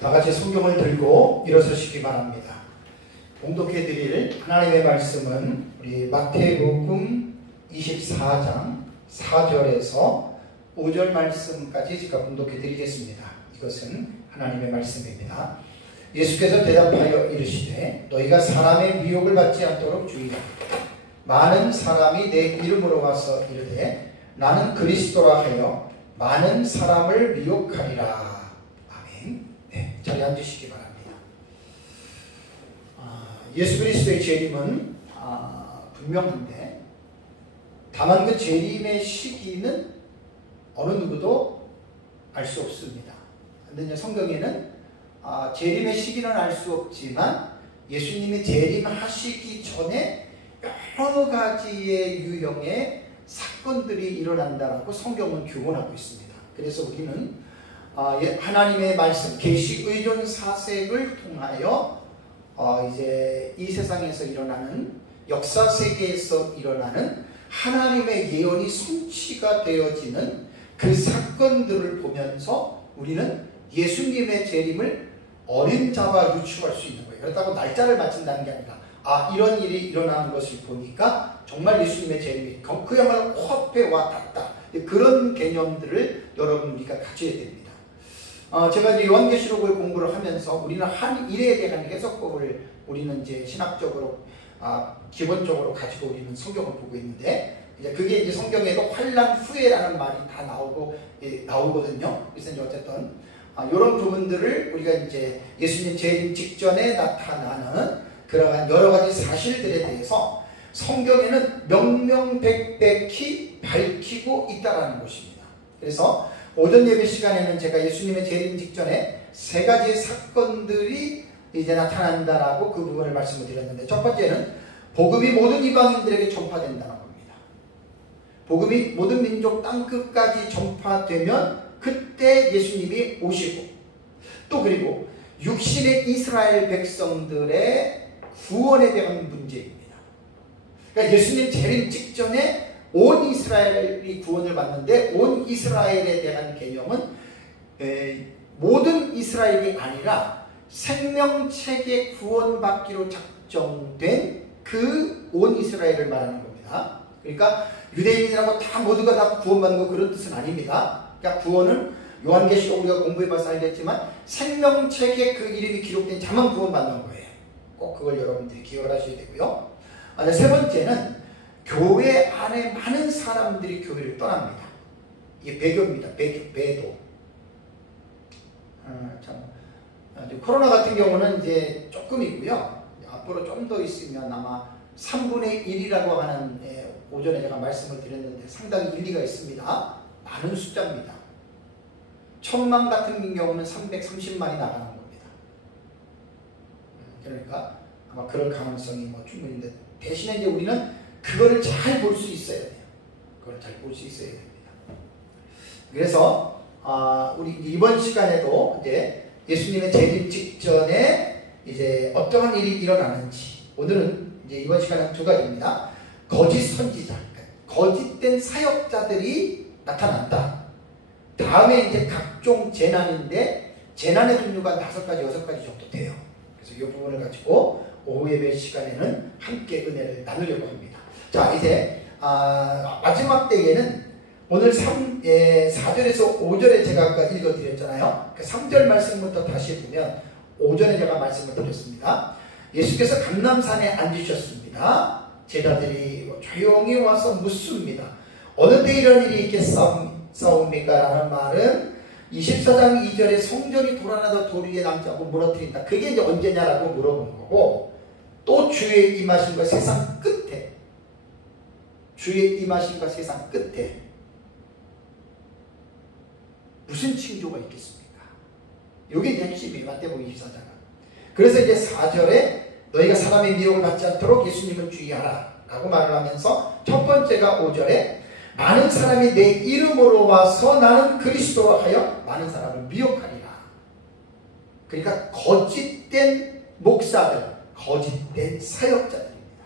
다 같이 성경을 들고 일어서시기 바랍니다. 봉독해 드릴 하나님의 말씀은 우리 마태복음 24장 4절에서 5절 말씀까지 제가 봉독해 드리겠습니다. 이것은 하나님의 말씀입니다. 예수께서 대답하여 이르시되 너희가 사람의 미혹을 받지 않도록 주의하라. 많은 사람이 내 이름으로 와서 이르되 나는 그리스도라 하여 많은 사람을 미혹하리라. 아멘. 네, 자리에 앉으시기 바랍니다. 예수 그리스도의 재림은 분명한데 다만 그 재림의 시기는 어느 누구도 알 수 없습니다. 근데 성경에는 재림의 시기는 알 수 없지만 예수님이 재림하시기 전에 여러 가지의 유형의 사건들이 일어난다라고 성경은 교훈하고 있습니다. 그래서 우리는 하나님의 말씀, 계시 의존 사색을 통하여 이제 이 세상에서 일어나는 역사 세계에서 일어나는 하나님의 예언이 성취가 되어지는 그 사건들을 보면서 우리는 예수님의 재림을 어림잡아 유추할 수 있는 거예요. 그렇다고 날짜를 맞춘다는 게 아니라 이런 일이 일어나는 것을 보니까 정말 예수님의 재림이 그야말로 코앞에 와 닿다. 그런 개념들을 여러분 우리가 가져야 됩니다. 제가 이제 요한계시록을 공부를 하면서 우리는 한 일에 대한 해석법을 우리는 이제 신학적으로 기본적으로 가지고 우리는 성경을 보고 있는데 이제 그게 이제 성경에도 환난 후에라는 말이 다 나오거든요. 그래서 이제 어쨌든 이런 부분들을 우리가 이제 예수님 재림 직전에 나타나는 그러한 여러 가지 사실들에 대해서 성경에는 명명백백히 밝히고 있다라는 것입니다. 그래서 오전 예배 시간에는 제가 예수님의 재림 직전에 세 가지 사건들이 이제 나타난다라고 그 부분을 말씀을 드렸는데, 첫 번째는 복음이 모든 이방인들에게 전파된다는 겁니다. 복음이 모든 민족 땅끝까지 전파되면 그때 예수님이 오시고, 또 그리고 육신의 이스라엘 백성들의 구원에 대한 문제입니다. 그러니까 예수님 재림 직전에 온 이스라엘이 구원을 받는데 온 이스라엘에 대한 개념은 모든 이스라엘이 아니라 생명책에 구원받기로 작정된 그 온 이스라엘을 말하는 겁니다. 그러니까 유대인이라고 다 모두가 다 구원받는 거 그런 뜻은 아닙니다. 그러니까 구원은 요한계시록 우리가 공부해봐서 알겠지만 생명책에 그 이름이 기록된 자만 구원받는 거예요. 꼭 그걸 여러분들이 기억을 하셔야 되고요. 세 번째는 교회 안에 많은 사람들이 교회를 떠납니다. 이게 배교입니다. 배도. 코로나 같은 경우는 이제 조금이고요. 앞으로 좀 더 있으면 아마 3분의 1이라고 하는 오전에 제가 말씀을 드렸는데 상당히 일리가 있습니다. 많은 숫자입니다. 1000만 같은 경우는 330만이 나가는 겁니다. 그러니까 아마 그럴 가능성이 충분히 있는데, 대신에 이제 우리는 그거를 잘 볼 수 있어야 돼요. 그걸 잘 볼 수 있어야 됩니다. 그래서 우리 이번 시간에도 이제 예수님의 재림 직전에 이제 어떠한 일이 일어나는지, 오늘은 이제 이번 시간은 두 가지입니다. 거짓 선지자, 거짓된 사역자들이 나타난다. 다음에 이제 각종 재난인데 재난의 종류가 5가지, 6가지 정도 돼요. 그래서 이 부분을 가지고 오후 예배 시간에는 함께 은혜를 나누려고 합니다. 자, 이제 마지막 때에는 오늘 4절에서 5절에 제가 아까 읽어드렸잖아요. 그 3절 말씀부터 다시 보면 오전에 제가 말씀을 드렸습니다. 예수께서 감람산에 앉으셨습니다. 제자들이 조용히 와서 묻습니다. 어느 때 이런 일이 있겠사옵니까? 라는 말은 24장 2절에 성전이 돌아나도 돌 위에 남지 않고 무너뜨린다. 그게 이제 언제냐라고 물어본 거고, 또 주의 임하심과 세상 끝에, 주의 임하심과 세상 끝에 무슨 징조가 있겠습니까? 이게 이제 핵심이에요. 마태복음 24장은. 그래서 이제 4절에 너희가 사람의 미혹을 받지 않도록 예수님을 주의하라 라고 말을 하면서, 첫 번째가 5절에 많은 사람이 내 이름으로 와서 나는 그리스도라 하여 많은 사람을 미혹하리라. 그러니까 거짓된 목사들, 거짓된 사역자들입니다.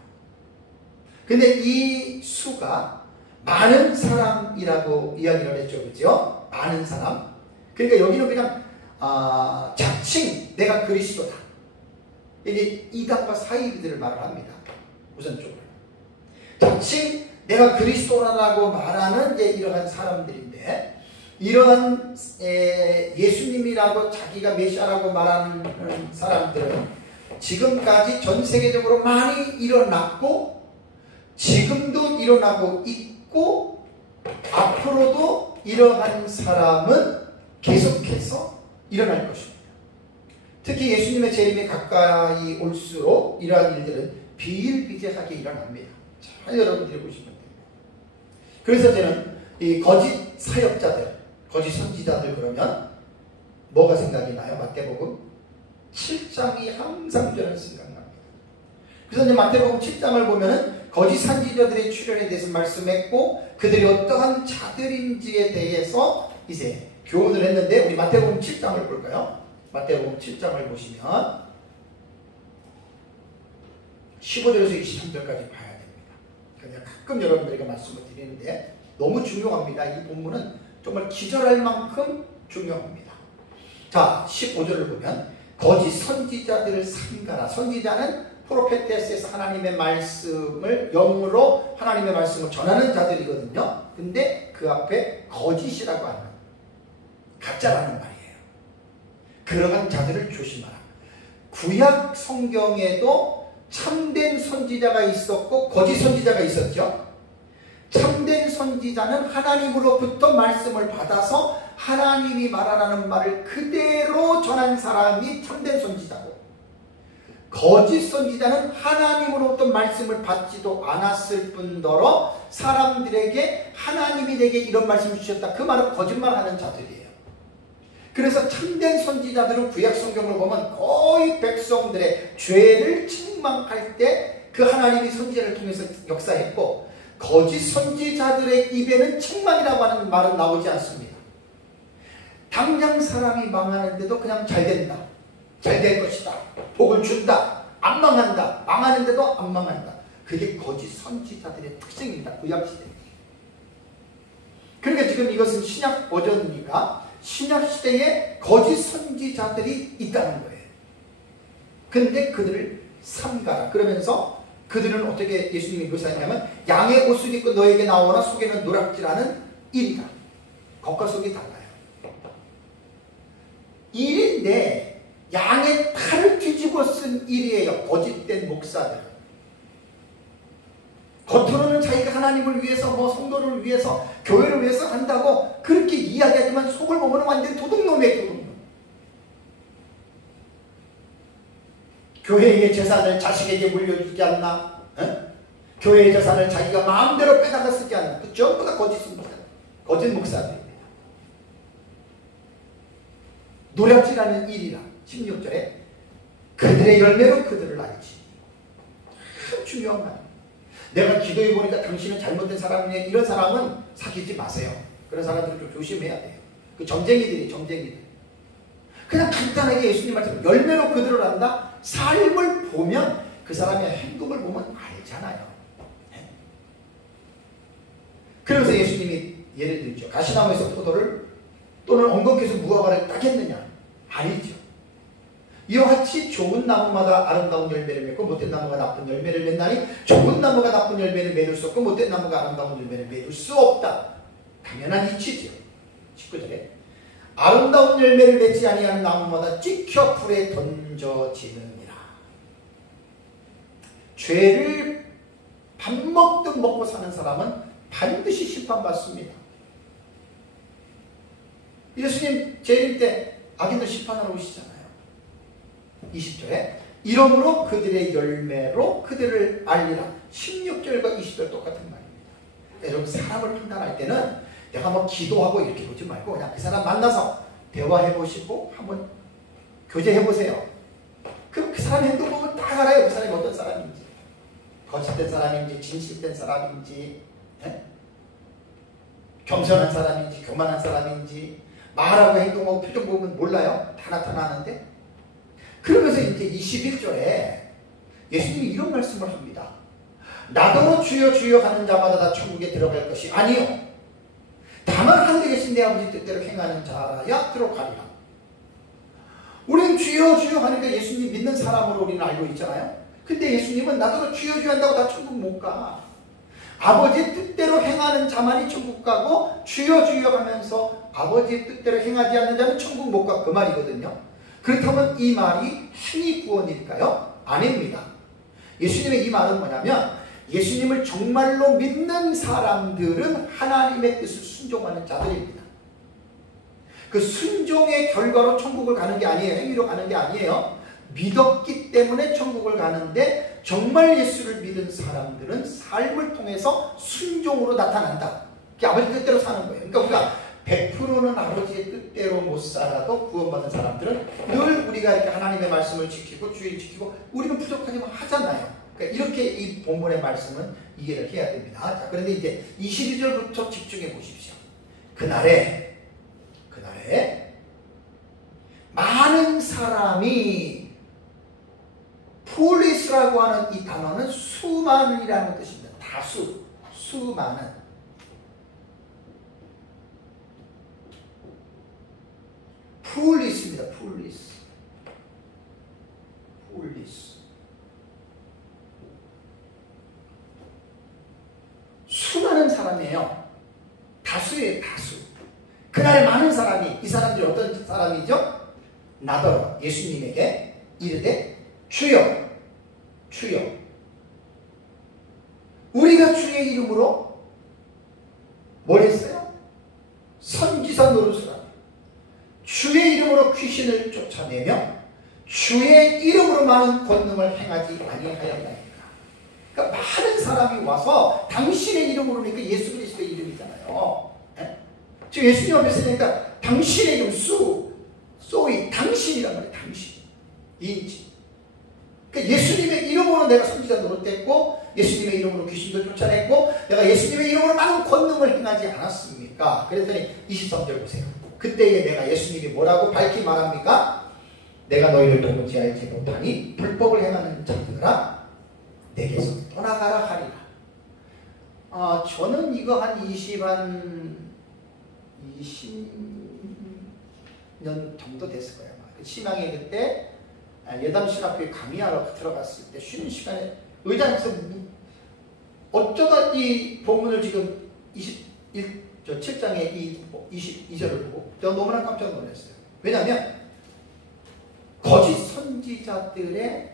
근데 이 수가 많은 사람이라고 이야기를 했죠. 그죠? 많은 사람. 그러니까 여기는 그냥 자칭 내가 그리스도다. 이게 이단과 사이비들을 말을 합니다. 우선적으로. 자칭 내가 그리스도라고 말하는 이제 이러한 사람들인데, 이러한 예수님이라고 자기가 메시아라고 말하는 사람들은 지금까지 전 세계적으로 많이 일어났고, 지금도 일어나고 있고, 앞으로도 이러한 사람은 계속해서 일어날 것입니다. 특히 예수님의 재림에 가까이 올수록 이러한 일들은 비일비재하게 일어납니다. 잘 여러분들이 보시면 됩니다. 그래서 저는 이 거짓 사역자들, 거짓 선지자들 그러면 뭐가 생각이 나요? 마태복음 7장이 항상 저는 생각납니다. 그래서 이제 마태복음 7장을 보면은 거짓 선지자들의 출현에 대해서 말씀했고, 그들이 어떠한 자들인지에 대해서 이제 교훈을 했는데, 우리 마태복음 7장을 볼까요? 마태복음 7장을 보시면 15절에서 23절까지 봐야 됩니다. 그냥 가끔 여러분들에게 말씀을 드리는데 너무 중요합니다. 이 본문은 정말 기절할 만큼 중요합니다. 자, 15절을 보면 거짓 선지자들을 삼가라. 선지자는 프로페테스에서 하나님의 말씀을, 영으로 하나님의 말씀을 전하는 자들이거든요. 근데 그 앞에 거짓이라고 하는, 가짜라는 말이에요. 그러한 자들을 조심하라. 구약 성경에도 참된 선지자가 있었고 거짓 선지자가 있었죠. 참된 선지자는 하나님으로부터 말씀을 받아서 하나님이 말하라는 말을 그대로 전한 사람이 참된 선지자고, 거짓 선지자는 하나님으로부터 말씀을 받지도 않았을 뿐더러 사람들에게 하나님이 내게 이런 말씀을 주셨다, 그 말은 거짓말하는 자들이에요. 그래서 참된 선지자들은 구약 성경을 보면 거의 백성들의 죄를 책망할 때 그 하나님이 선지자를 통해서 역사했고, 거짓 선지자들의 입에는 책망이라고 하는 말은 나오지 않습니다. 당장 사람이 망하는데도 그냥 잘 된다, 잘 될 것이다, 복을 준다, 안 망한다, 망하는데도 안 망한다. 그게 거짓 선지자들의 특징입니다. 구약시대에. 그러니까 지금 이것은 신약 버전이니까 신약시대에 거짓 선지자들이 있다는 거예요. 근데 그들을 삼가라. 그러면서 그들은 어떻게 예수님이 묘사했냐면, 양의 옷을 입고 너에게 나오나 속에는 노략질하는 일이다. 겉과 속이 달라요. 일인데 양의 탈을 뒤집어 쓴 일이에요. 거짓된 목사들. 겉으로는 자기가 하나님을 위해서, 성도를 위해서, 교회를 위해서 한다고 그렇게 이야기하지만 속을 보면 완전 도둑놈이에요. 도둑놈. 교회의 재산을 자식에게 물려주지 않나? 교회의 재산을 자기가 마음대로 빼다가 쓰지 않나? 그 전부 다 거짓 목사들입니다. 노략질하는 일이라. 16절에 그들의 열매로 그들을 알지. 참 중요한 말입니다. 내가 기도해 보니까 당신은 잘못된 사람이냐, 이런 사람은 사귀지 마세요. 그런 사람들은 좀 조심해야 돼요. 그 점쟁이들. 그냥 간단하게 예수님 말씀, 열매로 그들을 안다. 삶을 보면, 그 사람의 행동을 보면 알잖아요. 그래서 예수님이 예를 들죠. 가시나무에서 포도를 또는 엉겅퀴에서 무화과를 따겠느냐? 아니죠. 이와 같이 좋은 나무마다 아름다운 열매를 맺고 못된 나무가 나쁜 열매를 맺나니, 좋은 나무가 나쁜 열매를 맺을 수 없고 못된 나무가 아름다운 열매를 맺을 수 없다. 당연한 이치죠. 19절에 아름다운 열매를 맺지 아니하는 나무마다 찍혀 불에 던져지느니라. 죄를 밥 먹듯 먹고 사는 사람은 반드시 심판받습니다. 예수님 재림 때 악인들 심판하러 오시잖아요. 20절에 이러므로 그들의 열매로 그들을 알리라. 16절과 20절 똑같은 말입니다. 여러분, 사람을 판단할 때는 내가 기도하고 이렇게 보지 말고 그냥 그 사람 만나서 대화해보시고 한번 교제해보세요. 그럼 그 사람 행동 보면 다 알아요. 그 사람이 어떤 사람인지, 거짓된 사람인지 진실된 사람인지, 겸손한 사람인지 교만한 사람인지, 말하고 행동하고 표정 보면 몰라요. 다 나타나는데. 그러면서 이제 21절에 예수님이 이런 말씀을 합니다. 나더러 주여 주여 하는 자마다 다 천국에 들어갈 것이 아니요, 다만 하늘에 계신 내 아버지 뜻대로 행하는 자라야 들어가리라. 우리는 주여 주여 하니까 예수님 믿는 사람으로 우리는 알고 있잖아요. 근데 예수님은 나더러 주여 주여 한다고 다 천국 못 가. 아버지의 뜻대로 행하는 자만이 천국 가고 주여 주여 하면서 아버지의 뜻대로 행하지 않는 자는 천국 못 가. 그 말이거든요. 그렇다면 이 말이 행위 구원일까요? 아닙니다. 예수님의 이 말은 뭐냐면 예수님을 정말로 믿는 사람들은 하나님의 뜻을 순종하는 자들입니다. 그 순종의 결과로 천국을 가는 게 아니에요. 행위로 가는 게 아니에요. 믿었기 때문에 천국을 가는데 정말 예수를 믿은 사람들은 삶을 통해서 순종으로 나타난다. 그게 아버지 뜻대로 사는 거예요. 그러니까 우리가 100%는 아버지의 뜻대로 못 살아도 구원받은 사람들은 늘 우리가 이렇게 하나님의 말씀을 지키고 주의를 지키고 우리는 부족하지만 하잖아요. 그러니까 이렇게 이 본문의 말씀은 이해를 해야 됩니다. 자, 그런데 이제 22절부터 집중해 보십시오. 그날에 많은 사람이 폴리스라고 하는 이 단어는 수많은이라는 뜻입니다. 다수, 수많은. 폴리스입니다. 폴리스. 수많은 사람이에요. 다수예요, 다수. 그날 많은 사람이, 이 사람들이 어떤 사람이죠? 나더러 예수님에게 이르되 주여, 주여. 우리가 주의 이름으로 뭘 했어요? 선지자 노릇을 하며 주의 이름으로 귀신을 쫓아내며 주의 이름으로 많은 권능을 행하지 아니하였나이까. 그러니까 많은 사람이 와서 당신의 이름으로 그러니까 예수 그리스도의 이름이잖아요. 네? 지금 예수님 앞에 있으니까 당신의 이름 소위 당신이란 말이에요. 당신 인지. 그러니까 예수님의 이름으로 내가 선지자 노릇했고 예수님의 이름으로 귀신도 쫓아냈고 내가 예수님의 이름으로 많은 권능을 행하지 않았습니까? 그랬더니 23절 보세요. 그때에 내가 예수님이 뭐라고 밝히 말합니까? 내가 너희를 도무지 알지 못하니 불법을 행하는 자들아 내게서 떠나가라 하리라. 저는 이거 한 20년 정도 됐을 거예요. 신앙에 그때 예담신학교에 강의하러 들어갔을 때 쉬는 시간에 의자에서 어쩌다 이 본문을 지금 7장의 22절을 보고 제가 너무나 깜짝 놀랐어요. 왜냐하면 거짓 선지자들의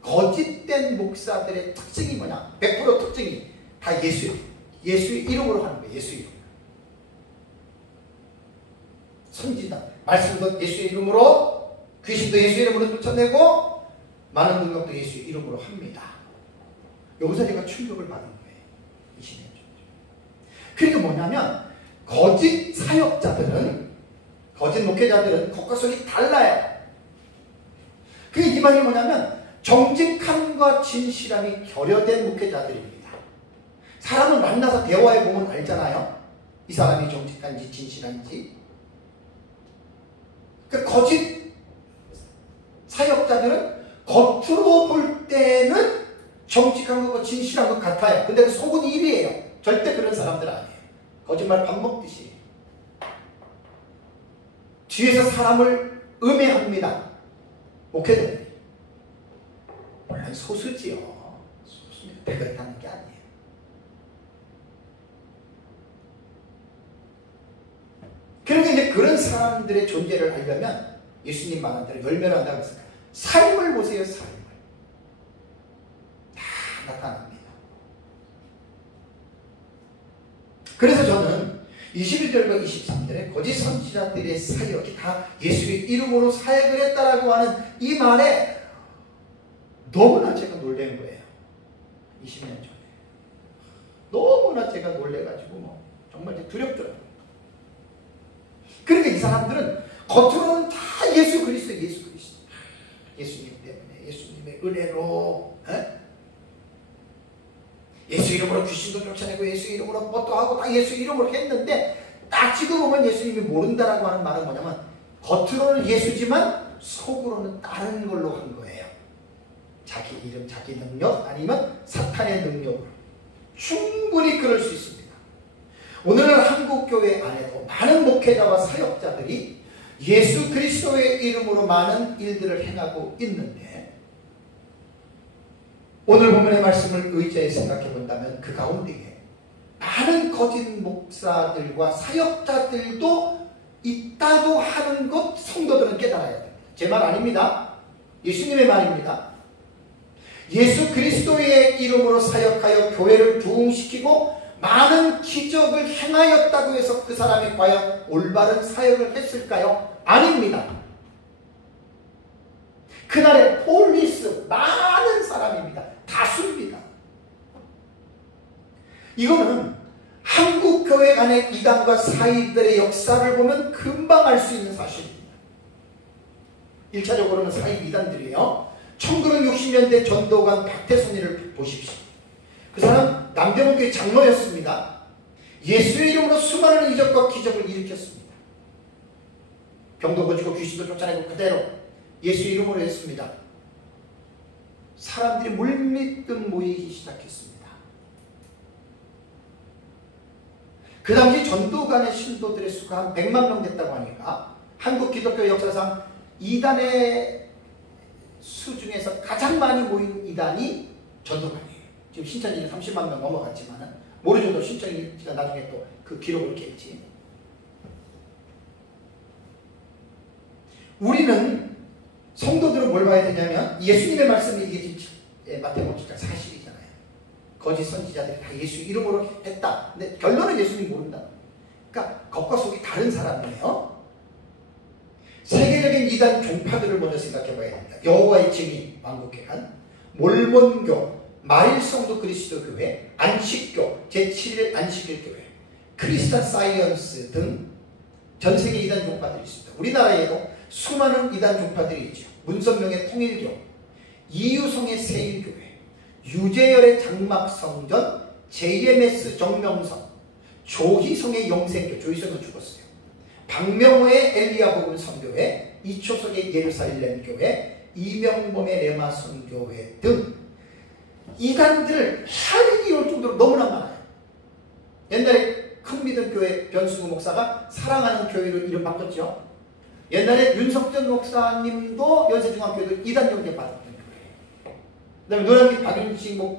거짓된 목사들의 특징이 뭐냐? 100% 특징이 다 예수의 이름으로 하는 거예요. 예수 이름. 선지자 말씀도 예수의 이름으로 귀신도 예수의 이름으로 쫓아내고 많은 능력도 예수의 이름으로 합니다. 여기서 제가 충격을 받은 거예요. 20년 전. 그러니까 뭐냐면 거짓 사역자들은 거짓 목회자들은 겉과 속이 달라요. 그게 이 말이 뭐냐면 정직함과 진실함이 결여된 목회자들입니다. 사람을 만나서 대화해 보면 알잖아요. 이 사람이 정직한지 진실한지. 그 거짓 사역자들은 겉으로 볼 때는 정직한 거고 진실한 것 같아요. 근데 그 속은 일이에요. 절대 그런 사람들 아니에요. 거짓말 밥 먹듯이. 뒤에서 사람을 음해합니다. 목회자들이. 물론 소수지요. 소수입니다. 다 그렇다는 게 아니에요. 그러니까 이제 그런 사람들의 존재를 알려면 예수님 말한 대로 열매를 한다고 했으니까 삶을 보세요. 삶을. 다 나타납니다. 그래서 저는 21절과 23절에 거짓 선지자들의 사역이 다 예수의 이름으로 사역을 했다라고 하는 이 말에 너무나 제가 놀란 거예요. 20년 전에. 너무나 제가 놀래가지고 정말 두렵더라고요. 그러니까 이 사람들은 겉으로는 다 예수 그리스도. 예수님 때문에 예수님의 은혜로 예수 이름으로 귀신도 쫓아내고 예수 이름으로 뭣도 하고 다 예수 이름으로 했는데 딱 지금 보면 예수님이 모른다라고 하는 말은 뭐냐면 겉으로는 예수지만 속으로는 다른 걸로 한 거예요. 자기 이름, 자기 능력 아니면 사탄의 능력으로. 충분히 그럴 수 있습니다. 오늘날 한국교회 안에도 많은 목회자와 사역자들이 예수 그리스도의 이름으로 많은 일들을 행하고 있는데 오늘 본문의 말씀을 의지해 생각해 본다면 그 가운데에 많은 거짓 목사들과 사역자들도 있다고 하는 것 성도들은 깨달아야 됩니다. 제 말 아닙니다. 예수님의 말입니다. 예수 그리스도의 이름으로 사역하여 교회를 부흥시키고 많은 기적을 행하였다고 해서 그 사람이 과연 올바른 사역을 했을까요? 아닙니다. 그날의 폴리스 많은 사람입니다. 다수입니다. 이거는 한국 교회 간의 이단과 사이들의 역사를 보면 금방 알 수 있는 사실입니다. 1차적으로는 사이 이단들이에요. 1960년대 전도관 박태순이를 보십시오. 그 사람 남대문교회 장로였습니다. 예수의 이름으로 수많은 이적과 기적을 일으켰습니다. 병도 고치고 귀신도 쫓아내고 그대로 예수의 이름으로 했습니다. 사람들이 물밀듯 모이기 시작했습니다. 그 당시 전도관의 신도들의 수가 한 100만 명 됐다고 하니까 한국 기독교 역사상 이단의 수 중에서 가장 많이 모인 이단이 전도관이에요. 지금 신천지는 30만 명 넘어갔지만 모르죠. 또 신천지가 나중에 또 그 기록을 깼지. 우리는 성도들은 뭘 봐야 되냐면 예수님의 말씀이 이게 지금 마태복음 7장 사실이잖아요. 거짓 선지자들이 다 예수 이름으로 했다. 근데 결론은 예수님 모른다. 그러니까 겉과 속이 다른 사람이에요. 세계적인 이단 종파들을 먼저 생각해 봐야 됩니다. 여호와의 증인 왕국회관, 몰몬교, 마일성도 그리스도 교회, 안식교, 제7일 안식일 교회, 크리스찬 사이언스 등 전 세계 이단 종파들이 있습니다. 우리나라에도 수많은 이단 종파들이 있죠. 문선명의 통일교, 이유성의 세일교회, 유재열의 장막성전, JMS 정명성, 조희성의 영생교, 조희성은 죽었어요. 박명호의 엘리야복음 선교회, 이초석의 예루살렘 교회, 이명범의 레마 선교회 등 이단들을 할인이 올 정도로 너무나 많아요. 옛날에 큰 믿음 교회 변승우 목사가 사랑하는 교회로 이름 바꿨죠. 옛날에 윤석전 목사님도 연세중앙교회도 이단 영제 받았던 교회예요. 그 다음에 노량진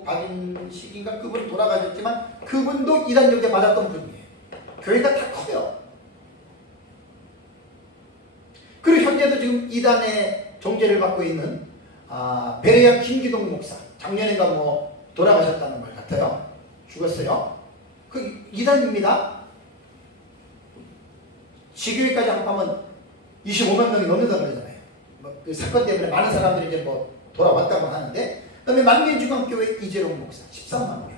박인식인가 그분 돌아가셨지만 그분도 이단 영제 받았던 분이에요. 교회가 다 커요. 그리고 현재도 지금 이단의 정제를 받고 있는 베레아 김기동 목사, 작년인가 뭐 돌아가셨다는 말 같아요. 죽었어요. 그 이단입니다. 지교회까지 합하면 25만 명이 넘는다고 그러잖아요. 그 사건 때문에 많은 사람들이 이제 뭐 돌아왔다고 하는데, 그 다음에 만민중앙교회 이재롱 목사 13만 명.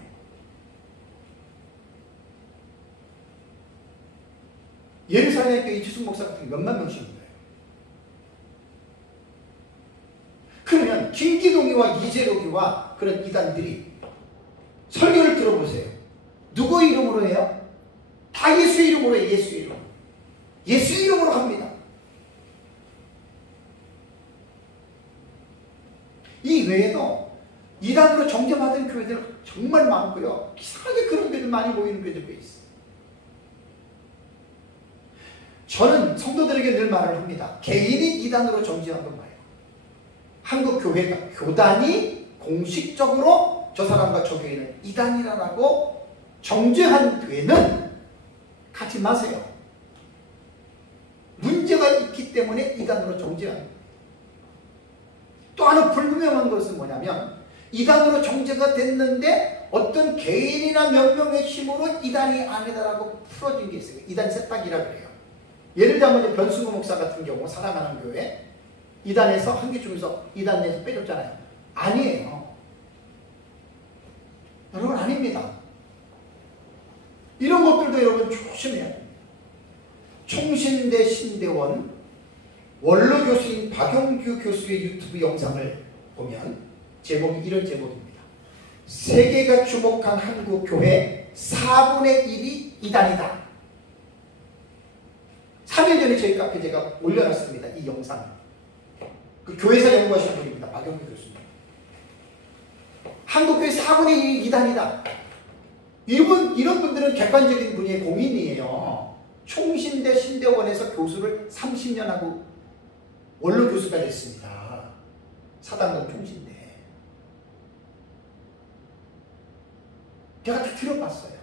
예루살렘 교회 이주승 목사 같은 게 몇만 명씩 있는 거예요. 그러면 김기동이와 이재록이와 그런 이단들이 설교를 들어보세요. 누구 이름으로 해요? 다 예수 이름으로 해요. 예수 이름. 예수 이름으로 합니다. 이 외에도 이단으로 정죄받은 교회들 정말 많고요. 이상하게 그런 교회들 많이 모이는 교회들도 있어요. 저는 성도들에게 늘 말을 합니다. 개인이 이단으로 정죄한 건 말이에요. 한국 교회가, 교단이 공식적으로 저 사람과 저 교회는 이단이라고 정죄한 교회는 가지 마세요. 문제가 있기 때문에 이단으로 정죄한 거예요. 또 하나 불분명한 것은 뭐냐면 이단으로 정죄가 됐는데 어떤 개인이나 몇 명의 힘으로 이단이 아니다라고 풀어진 게 있어요. 이단 세탁이라고 그래요. 예를 들면 변승우 목사 같은 경우 사랑하는 교회 이단에서 한기중에서 이단 내에서 빼줬잖아요. 아니에요. 여러분 아닙니다. 이런 것들도 여러분 조심해야 됩니다. 총신대 신대원 원로 교수인 박용규 교수의 유튜브 영상을 보면 제목이 이런 제목입니다. 세계가 주목한 한국 교회 4분의 1이 이단이다. 3일 전에 저희 카페에 제가 올려놨습니다. 이 영상. 그 교회사 연구하신 분입니다. 박용규 교수님. 한국교회 4분의 1이 이단이다. 이런 분들은 객관적인 분의 공인이에요. 총신대 신대원에서 교수를 30년 하고 원로 교수가 됐습니다. 사단동 총신대. 제가 다 들어봤어요.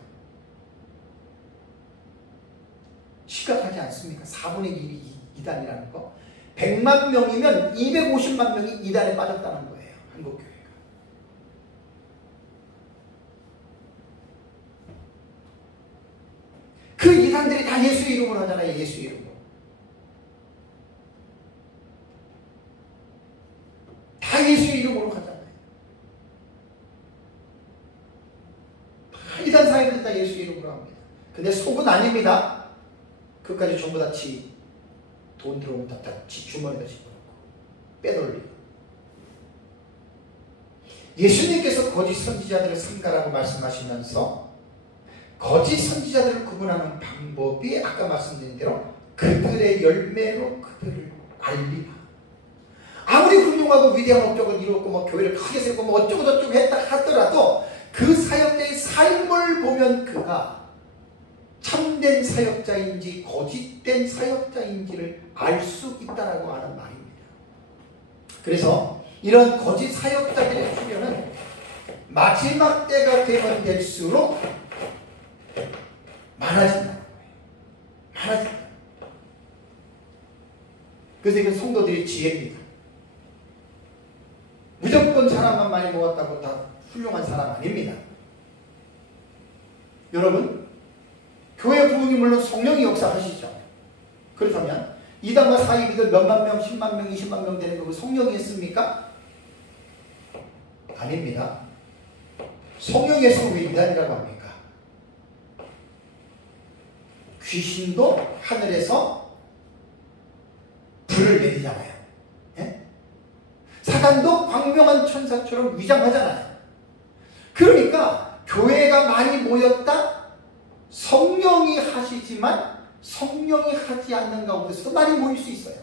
심각하지 않습니까? 4분의 1이 이단이라는 거. 100만 명이면 250만 명이 이단에 빠졌다는 거예요. 한국교회가. 그 이단들이 다 예수 이름으로 하잖아요. 예수 이름으로. 다 예수 이름으로 하잖아요. 다 이단 사회들 다 예수 이름으로 합니다. 근데 속은 아닙니다. 그까지 전부 다 돈 들어오면 다 주머니에다 집어넣고 빼돌리고. 예수님께서 거짓 선지자들을 삼가라고 말씀하시면서 거짓 선지자들을 구분하는 방법이 아까 말씀드린 대로 그들의 열매로 그들을 알리라. 아무리 훌륭하고 위대한 업적을 이루었고 뭐 교회를 크게 세우고 뭐 어쩌고 저쩌고 했다 하더라도 그 사역자의 삶을 보면 그가 참된 사역자인지 거짓된 사역자인지를 알 수 있다라고 하는 말입니다. 그래서 이런 거짓 사역자들의 출현은 마지막 때가 되면 될수록 많아진다는 거예요. 많아진다. 그래서 이건 성도들의 지혜입니다. 무조건 사람만 많이 모았다고 다 훌륭한 사람 아닙니다. 여러분, 교회 부흥이 물론 성령이 역사하시죠. 그렇다면 이단과 사이비들 몇만 명, 10만 명, 20만 명 되는 거 성령이 했습니까? 아닙니다. 성령이 했으면 왜 이단이라고 합니까? 귀신도 하늘에서 불을 내리잖아요. 예? 사단도 광명한 천사처럼 위장하잖아요. 그러니까 교회가 많이 모였다? 성령이 하시지만 성령이 하지 않는 가운데서도 많이 모일 수 있어요.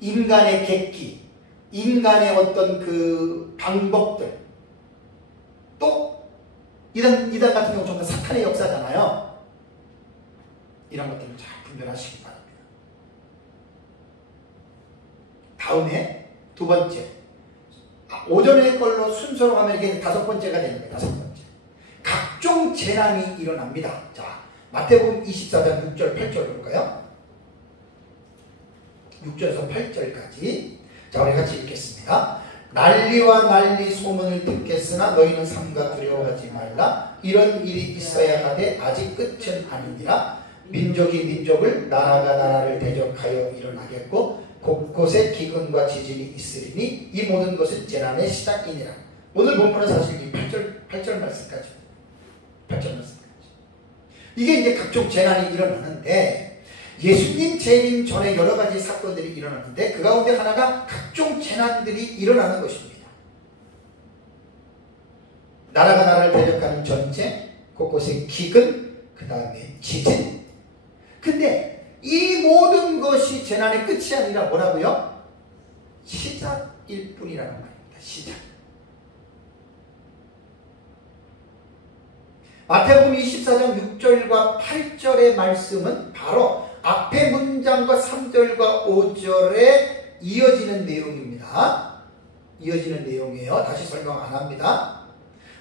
인간의 객기, 인간의 어떤 그 방법들, 또 이단 같은 경우 전부 사탄의 역사잖아요. 이런 것들을 잘 분별하시기 바랍니다. 다음에 두 번째, 오전의 걸로 순서로 가면 이게 5번째가 되는 거예요. 5번째. 각종 재난이 일어납니다. 자, 마태복음 24장 6절 8절 볼까요? 6절에서 8절까지. 자, 우리 같이 읽겠습니다. 난리와 난리 소문을 듣겠으나 너희는 삼가 두려워하지 말라. 이런 일이 있어야 하되 아직 끝은 아니니라. 민족이 민족을, 나라가 나라를 대적하여 일어나겠고 곳곳에 기근과 지진이 있으리니 이 모든 것은 재난의 시작이니라. 오늘 본문은 사실 이 8절 말씀까지. 8절 말씀까지. 이게 이제 각종 재난이 일어나는데, 예수님 재림 전에 여러 가지 사건들이 일어나는데 그 가운데 하나가 각종 재난들이 일어나는 것입니다. 나라가 나라를 대적하는 전쟁, 곳곳에 기근, 그 다음에 지진. 근데 이 모든 것이 재난의 끝이 아니라 뭐라고요? 시작일 뿐이라는 말입니다. 시작. 마태복음 24장 6절과 8절의 말씀은 바로 앞의 문장과 3절과 5절에 이어지는 내용입니다. 이어지는 내용이에요. 다시 설명 안 합니다.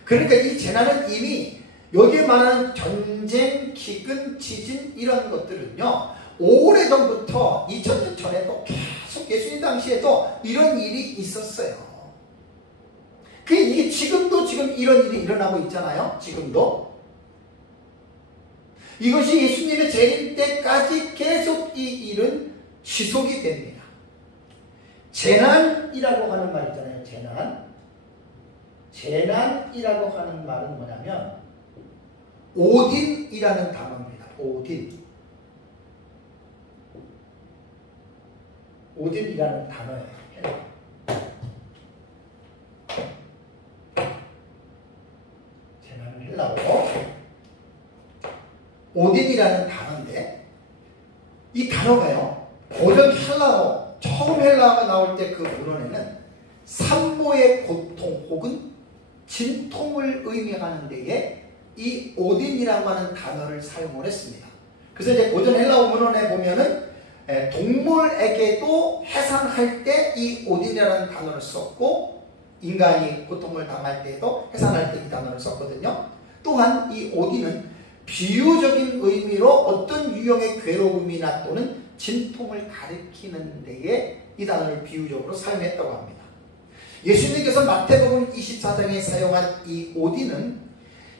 그러니까 이 재난은 이미 여기에 말하는 전쟁, 기근, 지진 이런 것들은요, 오래전부터 2000년 전에도 계속 예수님 당시에도 이런 일이 있었어요. 이게 지금도 지금 이런 일이 일어나고 있잖아요. 지금도. 이것이 예수님의 재림 때까지 계속 이 일은 지속이 됩니다. 재난이라고 하는 말 있잖아요. 재난이라고 하는 말은 뭐냐면 오딘이라는 단어입니다. 오딘이라는 단어예요. 재난은 헬라어로 오딘이라는 단어인데, 이 단어가요, 고전 헬라어, 처음 헬라어가 나올 때 그 문헌에는 산모의 고통 혹은 진통을 의미하는 데에 이 오딘이라고 하는 단어를 사용을 했습니다. 그래서 이제 고전 헬라어 문헌에 보면은 동물에게도 해산할 때 이 오딘이라는 단어를 썼고, 인간이 고통을 당할 때도 해산할 때 이 단어를 썼거든요. 또한 이 오딘은 비유적인 의미로 어떤 유형의 괴로움이나 또는 진통을 가리키는 데에 이 단어를 비유적으로 사용했다고 합니다. 예수님께서 마태복음 24장에 사용한 이 오딘은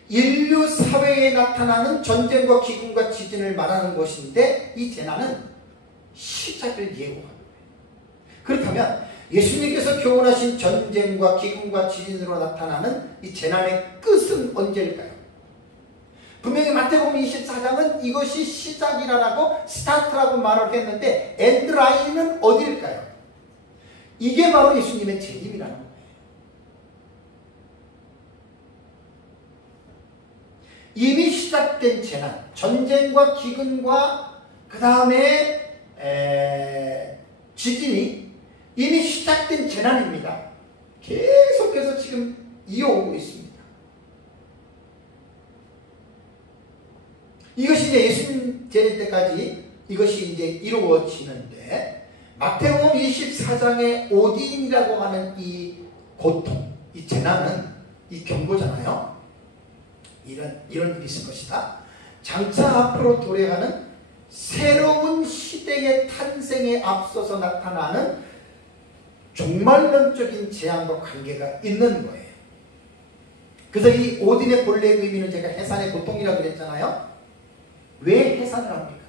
인류 사회에 나타나는 전쟁과 기근과 지진을 말하는 것인데, 이 재난은 시작을 예고하는 거예요. 그렇다면 예수님께서 교훈하신 전쟁과 기근과 지진으로 나타나는 이 재난의 끝은 언제일까요? 분명히 마태복음 24장은 이것이 시작이라고, 스타트라고 말을 했는데 엔드라인은 어디일까요? 이게 바로 예수님의 재림이라는 거예요. 이미 시작된 재난, 전쟁과 기근과 그 다음에 지진이 이미 시작된 재난입니다. 계속해서 지금 이어오고 있습니다. 이것이 이제 예수님 재림 때까지 이것이 이제 이루어지는데, 마태복음 24장의 오딘이라고 하는 이 고통, 이 재난은 이 경고잖아요. 이런 일이 있을 것이다. 장차 앞으로 도래하는 새로운 시대의 탄생에 앞서서 나타나는 종말론적인 재앙과 관계가 있는 거예요. 그래서 이 오딘의 본래 의미는 제가 해산의 고통이라고 그랬잖아요. 왜 해산을 합니까?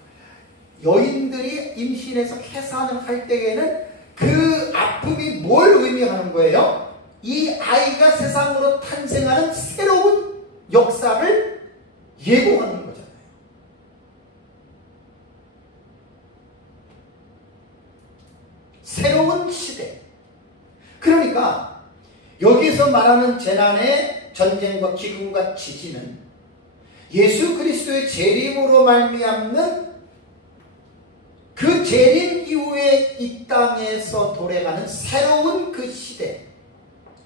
여인들이 임신해서 해산을 할 때에는 그 아픔이 뭘 의미하는 거예요? 이 아이가 세상으로 탄생하는 새로운 역사를 예고하는 거잖아요. 새로운 시대. 그러니까 여기서 말하는 재난의 전쟁과 기근과 지진은 예수 그리스도의 재림으로 말미암는 그 재림 이후에 이 땅에서 도래가는 새로운 그 시대.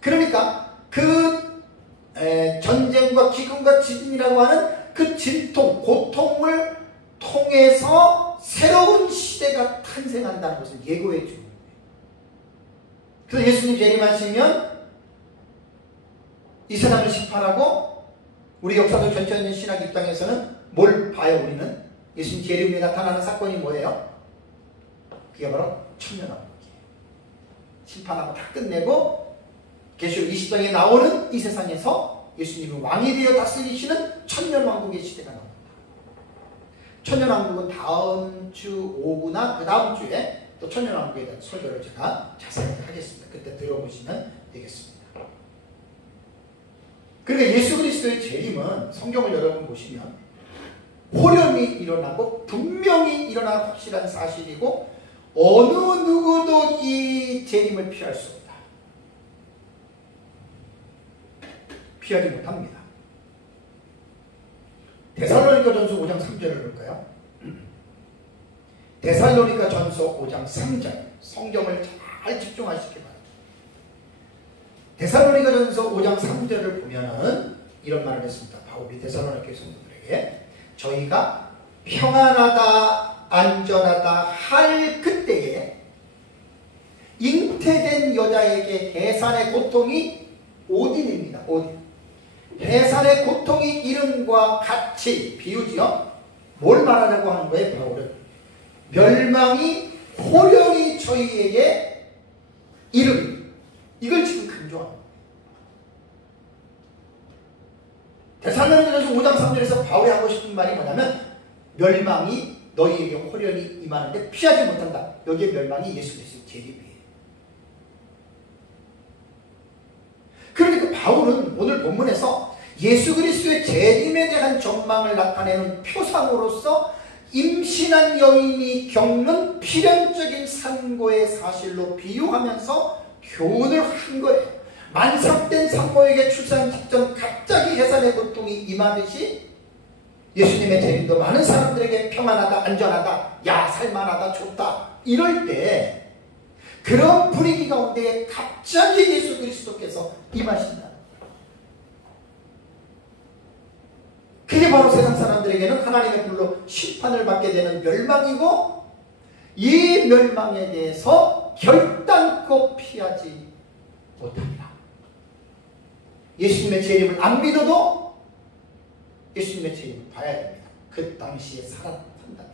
그러니까 그 전쟁과 기근과 지진이라고 하는 그 진통, 고통을 통해서 새로운 시대가 탄생한다는 것을 예고해 주는 거예요. 그래서 예수님 재림하시면 이 세상을 심판하고, 우리 역사도 전체적인 신학 입장에서는 뭘 봐요? 우리는 예수님 재림에 나타나는 사건이 뭐예요? 그게 바로 천년왕국이에요. 심판하고 다 끝내고 계시록 20장에 나오는 이 세상에서 예수님이 왕이 되어 다스리시는 천년왕국의 시대가 나옵니다. 천년왕국은 다음 주 오후나 그 다음 주에 또 천년왕국에 대한 설교를 제가 자세히 하겠습니다. 그때 들어보시면 되겠습니다. 그러니까 예수 그리스도의 재림은 성경을 여러분 보시면 호련히 일어나고 분명히 일어난 확실한 사실이고, 어느 누구도 이 재림을 피할 수 없다. 피하지 못합니다. 데살로니가전서 5장 3절을 볼까요? 데살로니가전서 5장 3절, 성경을 잘 집중하시기 바랍니다. 데살로니가전서 5장 3절을 보면은 이런 말을 했습니다. 바울이 데살로니가 성도들에게 저희가 평안하다 안전하다 할 그때에 잉태된 여자에게 해산의 고통이 오딘입니다. 오딘. 해산의 고통이 이름과 같이 비유지요. 뭘 말하려고 하는 거예요? 바울은 멸망이 호련히 저희에게 이릅니다. 이걸 지금 강조합니다. 데살로니가전서 5장 3절에서 바울이 하고 싶은 말이 뭐냐면, 멸망이 너희에게 호련히 임하는데 피하지 못한다. 여기에 멸망이 예수 그리스도의 재림이에요. 그러니까 바울은 오늘 본문에서 예수 그리스도의 재림에 대한 전망을 나타내는 표상으로서 임신한 여인이 겪는 필연적인 산고의 사실로 비유하면서 교훈을 한 거예요. 만삭된 산모에게 출산 직전 갑자기 해산의 고통이 임하듯이 예수님의 재림도 많은 사람들에게 평안하다, 안전하다, 야 살만하다, 좋다 이럴 때 그런 분위기 가운데 갑자기 예수 그리스도께서 임하신다. 그게 바로 세상 사람 사람들에게는 하나님의 불로 심판을 받게 되는 멸망이고, 이 멸망에 대해서 결단코 피하지 못합니다. 예수님의 재림을 안 믿어도 예수님의 재림을 봐야 됩니다. 그 당시에 살아난다면.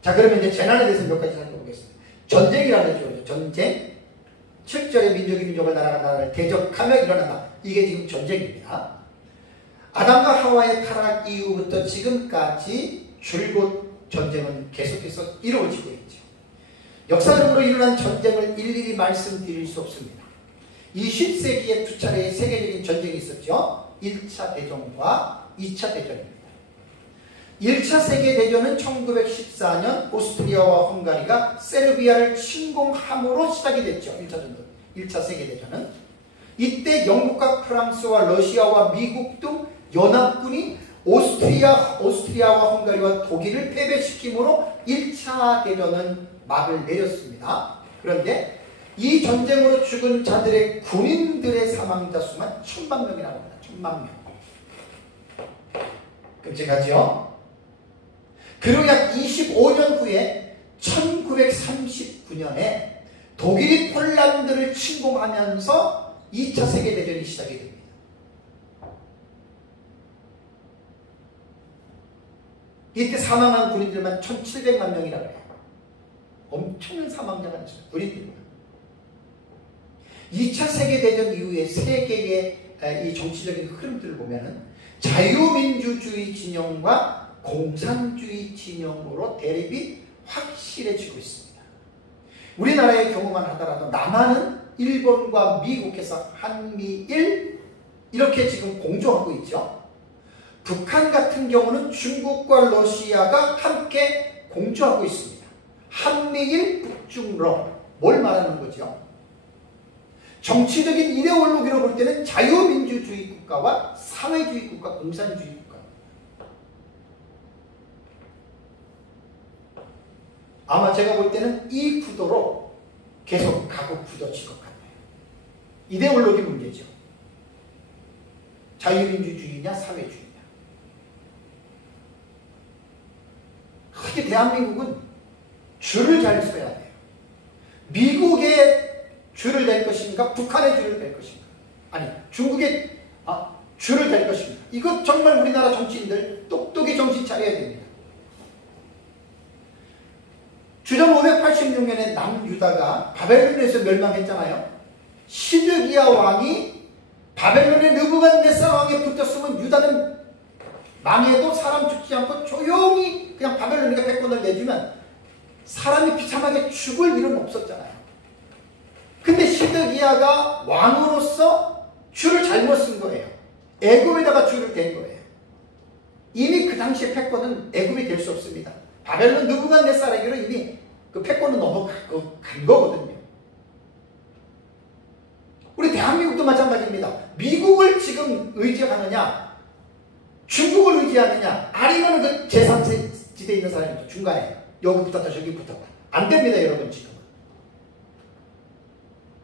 자, 그러면 이제 재난에 대해서 몇 가지 살펴보겠습니다. 전쟁이라는 거죠. 전쟁. 7절에 민족이 민족을 나라가 나라를 대적하며 일어난다. 이게 지금 전쟁입니다. 아담과 하와의 타락 이후부터 지금까지 줄곧 전쟁은 계속해서 이루어지고 있죠. 역사적으로 일어난 전쟁을 일일이 말씀드릴 수 없습니다. 20세기에 두 차례의 세계적인 전쟁이 있었죠. 1차 대전과 2차 대전입니다. 1차 세계대전은 1914년 오스트리아와 헝가리가 세르비아를 침공함으로 시작이 됐죠. 1차 세계대전은. 이때 영국과 프랑스와 러시아와 미국 등 연합군이 오스트리아와 헝가리와 독일을 패배시킴으로 1차 대전은 막을 내렸습니다. 그런데 이 전쟁으로 죽은 자들의 군인들의 사망자 수만 1000만 명이라고 합니다. 1000만 명. 끔찍하죠? 그리고 약 25년 후에 1939년에 독일이 폴란드를 침공하면서 2차 세계대전이 시작이 됩니다. 이때 사망한 군인들만 1700만 명이라고 해요. 엄청난 사망자가 있습니다. 군인들만. 2차 세계대전 이후에 세계의 이 정치적인 흐름들을 보면은 자유민주주의 진영과 공산주의 진영으로 대립이 확실해지고 있습니다. 우리나라의 경우만 하더라도 남한은 일본과 미국에서 한미일 이렇게 지금 공조하고 있죠. 북한 같은 경우는 중국과 러시아가 함께 공조하고 있습니다. 한미일 북중러. 뭘 말하는 거죠? 정치적인 이데올로기로 볼 때는 자유민주주의 국가와 사회주의 국가, 공산주의 국가. 아마 제가 볼 때는 이 구도로 계속 가고 굳어질 것 같아요. 이데올로기 문제죠. 자유민주주의냐 사회주의냐. 크게 대한민국은 줄을 잘 서야 돼요. 미국의 줄을 댈 것인가 북한의 줄을 댈 것인가, 아니 중국의 줄을 댈 것인가. 이거 정말 우리나라 정치인들 똑똑히 정신 차려야 됩니다. 주전 586년에 남유다가 바벨론에서 멸망했잖아요. 시드기야 왕이 바벨론의 느부갓네살 왕에 붙었으면 유다는 망해도 사람 죽지 않고 조용히 그냥 바벨론에게 패권을 내주면 사람이 비참하게 죽을 일은 없었잖아요. 근데 시드기야가 왕으로서 줄을 잘못 쓴 거예요. 애굽에다가 줄을 댄 거예요. 이미 그 당시에 패권은 애굽이 될 수 없습니다. 바벨론 느부갓네살에게로 이미 그 패권은 넘어간 거거든요. 우리 대한민국도 마찬가지입니다. 미국을 지금 의지하느냐, 중국을 의지하느냐, 아니면 그 제3지대에 있는 사람이죠. 중간에 여기 붙었다 저기 붙었다. 안 됩니다, 여러분. 지금은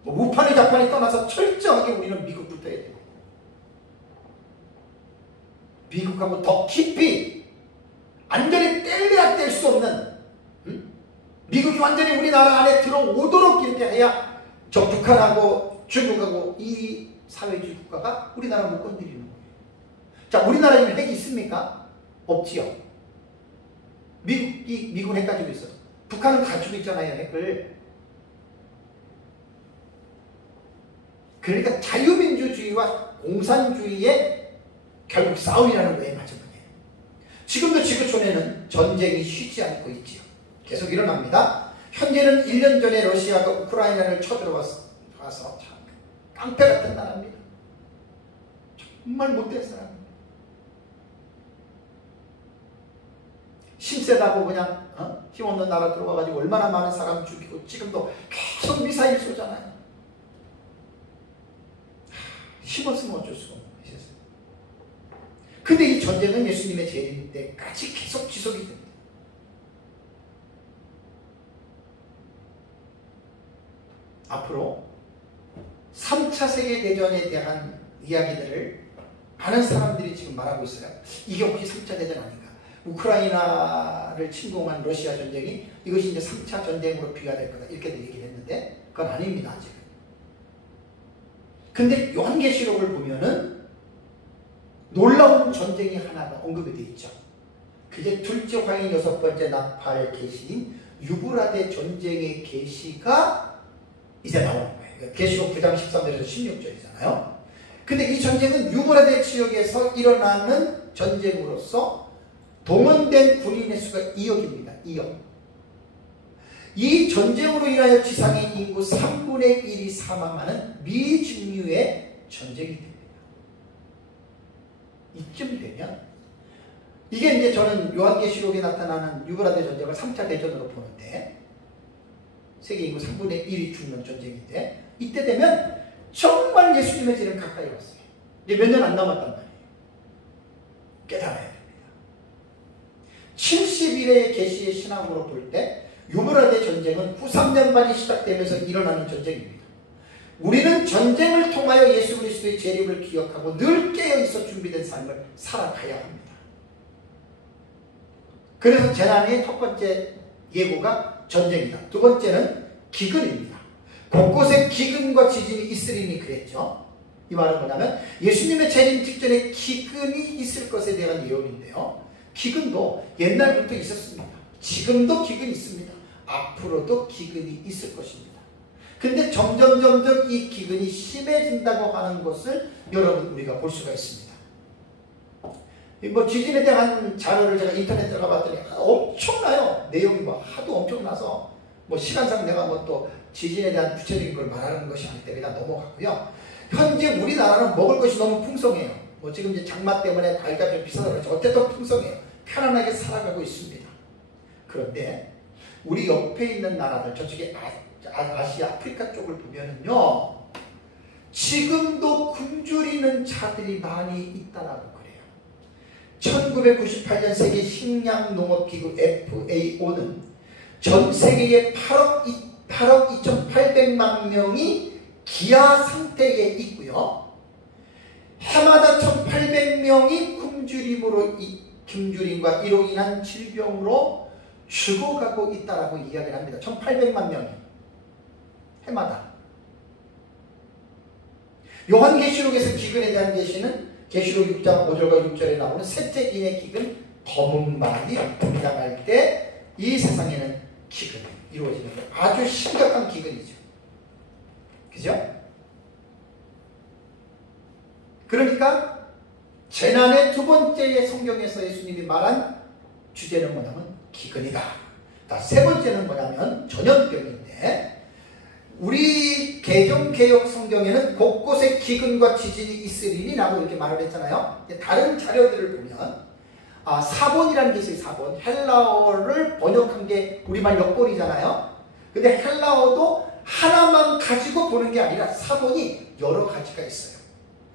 뭐 우판이 좌판이 떠나서 철저하게 우리는 미국 붙어야 됩니다. 미국하고 더 깊이 완전히 뗄래야 뗄 수 없는, 미국이 완전히 우리나라 안에 들어오도록 이렇게 해야 저 북한하고 중국하고 이 사회주의 국가가 우리나라 못 건드리는 거예요. 자, 우리나라에 핵이 있습니까? 없지요. 미국은 핵 가지고 있어. 북한은 가지고 있잖아요, 핵을. 그러니까 자유민주주의와 공산주의의 결국 싸움이라는 거에 맞은 거예요. 지금도 지구촌에는 전쟁이 쉬지 않고 있지요. 계속 일어납니다. 현재는 1년 전에 러시아가 우크라이나를 쳐들어와서 참 깡패 같은 나라입니다. 정말 못된 사람입니다. 힘세다고 그냥 힘없는 나라 들어와가지고 얼마나 많은 사람 죽이고 지금도 계속 미사일 쏘잖아요. 힘없으면 어쩔 수가 없는 것이었어요. 근데 이 전쟁은 예수님의 재림 때까지 계속 지속이 됩니다. 앞으로 3차 세계대전에 대한 이야기들을 많은 사람들이 지금 말하고 있어요. 이게 혹시 3차 대전 아닌가? 우크라이나를 침공한 러시아 전쟁이 이것이 이제 3차 전쟁으로 비화될 거다. 이렇게도 얘기를 했는데 그건 아닙니다. 아직은. 근데 요한계시록을 보면은 놀라운 전쟁이 하나가 언급이 되어 있죠. 그게 둘째 황인 여섯 번째 나팔 계시인 유브라데 전쟁의 계시가 이제 나오는 거예요. 계시록 9장 13절에서 16절이잖아요. 근데 이 전쟁은 유브라데 지역에서 일어나는 전쟁으로서 동원된 군인의 수가 2억입니다. 2억. 이 전쟁으로 인하여 지상의 인구 3분의 1이 사망하는 미중류의 전쟁이 됩니다. 이쯤 되면 이게 이제 저는 요한계시록에 나타나는 유브라데 전쟁을 3차 대전으로 보는데 세계 인구 3분의 1이 죽는 전쟁인데 이때 되면 정말 예수님의 재림 가까이 왔어요. 이제 몇 년 안 남았단 말이에요. 깨달아야 됩니다. 70일의 계시의 신앙으로 볼 때 유브라데 전쟁은 후 3년 반이 시작되면서 일어나는 전쟁입니다. 우리는 전쟁을 통하여 예수 그리스도의 재림을 기억하고 늘 깨어있어 준비된 삶을 살아가야 합니다. 그래서 재난의 첫 번째 예고가 전쟁이다. 두 번째는 기근입니다. 곳곳에 기근과 지진이 있으리니 그랬죠. 이 말은 뭐냐면 예수님의 재림 직전에 기근이 있을 것에 대한 예언인데요. 기근도 옛날부터 있었습니다. 지금도 기근이 있습니다. 앞으로도 기근이 있을 것입니다. 근데 점점 이 기근이 심해진다고 하는 것을 여러분 우리가 볼 수가 있습니다. 뭐 지진에 대한 자료를 제가 인터넷에 들어가 봤더니 엄청나요. 내용이 뭐 하도 엄청나서 뭐 시간상 내가 뭐 또 지진에 대한 구체적인 걸 말하는 것이 아니기 때문에 그냥 넘어가고요. 현재 우리나라는 먹을 것이 너무 풍성해요. 뭐 지금 이제 장마 때문에 과일값이 좀 비싸다고 그러죠. 어쨌든 풍성해요. 편안하게 살아가고 있습니다. 그런데 우리 옆에 있는 나라들, 저쪽에 아시아, 아프리카 쪽을 보면은요, 지금도 굶주리는 자들이 많이 있다라고 그래요. 1998년 세계 식량농업기구 FAO는 전 세계에 8억 2,800만 명이 기아 상태에 있고요. 해마다 1,800명이 굶주림과 이로 인한 질병으로 죽어가고 있다라고 이야기를 합니다. 1,800만 명이 해마다. 요한계시록에서 기근에 대한 계시는 계시록 6장 5절과 6절에 나오는 셋째 인의 기근 검은 말이 등장할 때 이 세상에는 기근이 이루어지는 거예요. 아주 심각한 기근이죠. 그죠? 그러니까 재난의 두 번째의 성경에서 예수님이 말한 주제는 뭐냐면 기근이다. 세 번째는 뭐냐면 전염병인데 우리 개정개혁 성경에는 곳곳에 기근과 지진이 있으리니 라고 이렇게 말을 했잖아요. 다른 자료들을 보면 사본이라는 게 있어요. 사본. 헬라어를 번역한 게 우리말 역본이잖아요. 근데 헬라어도 하나만 가지고 보는 게 아니라 사본이 여러 가지가 있어요.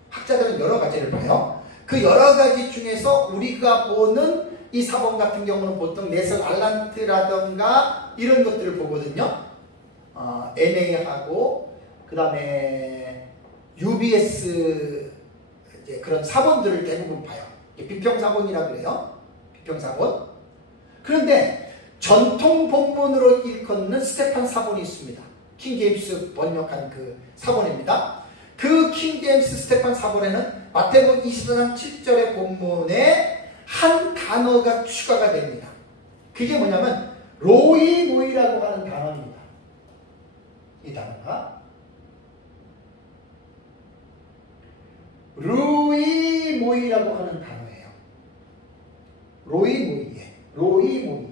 학자들은 여러 가지를 봐요. 그 여러 가지 중에서 우리가 보는 이 사본 같은 경우는 보통 네슬 알란트라던가 이런 것들을 보거든요. NA하고 그 다음에 UBS 이제 그런 사본들을 대부분 봐요. 비평사본이라고 그래요. 비평사본. 그런데 전통 본문으로 일컫는 스테판 사본이 있습니다. 킹제임스 번역한 그 사본입니다. 그 킹제임스 스테판 사본에는 마태복음 24장 7절의 본문에 한 단어가 추가가 됩니다. 그게 뭐냐면 로이모이라고 하는 단어입니다. 이 단어가 루이모이라고 하는 단어예요. 로이모이에 로이모이.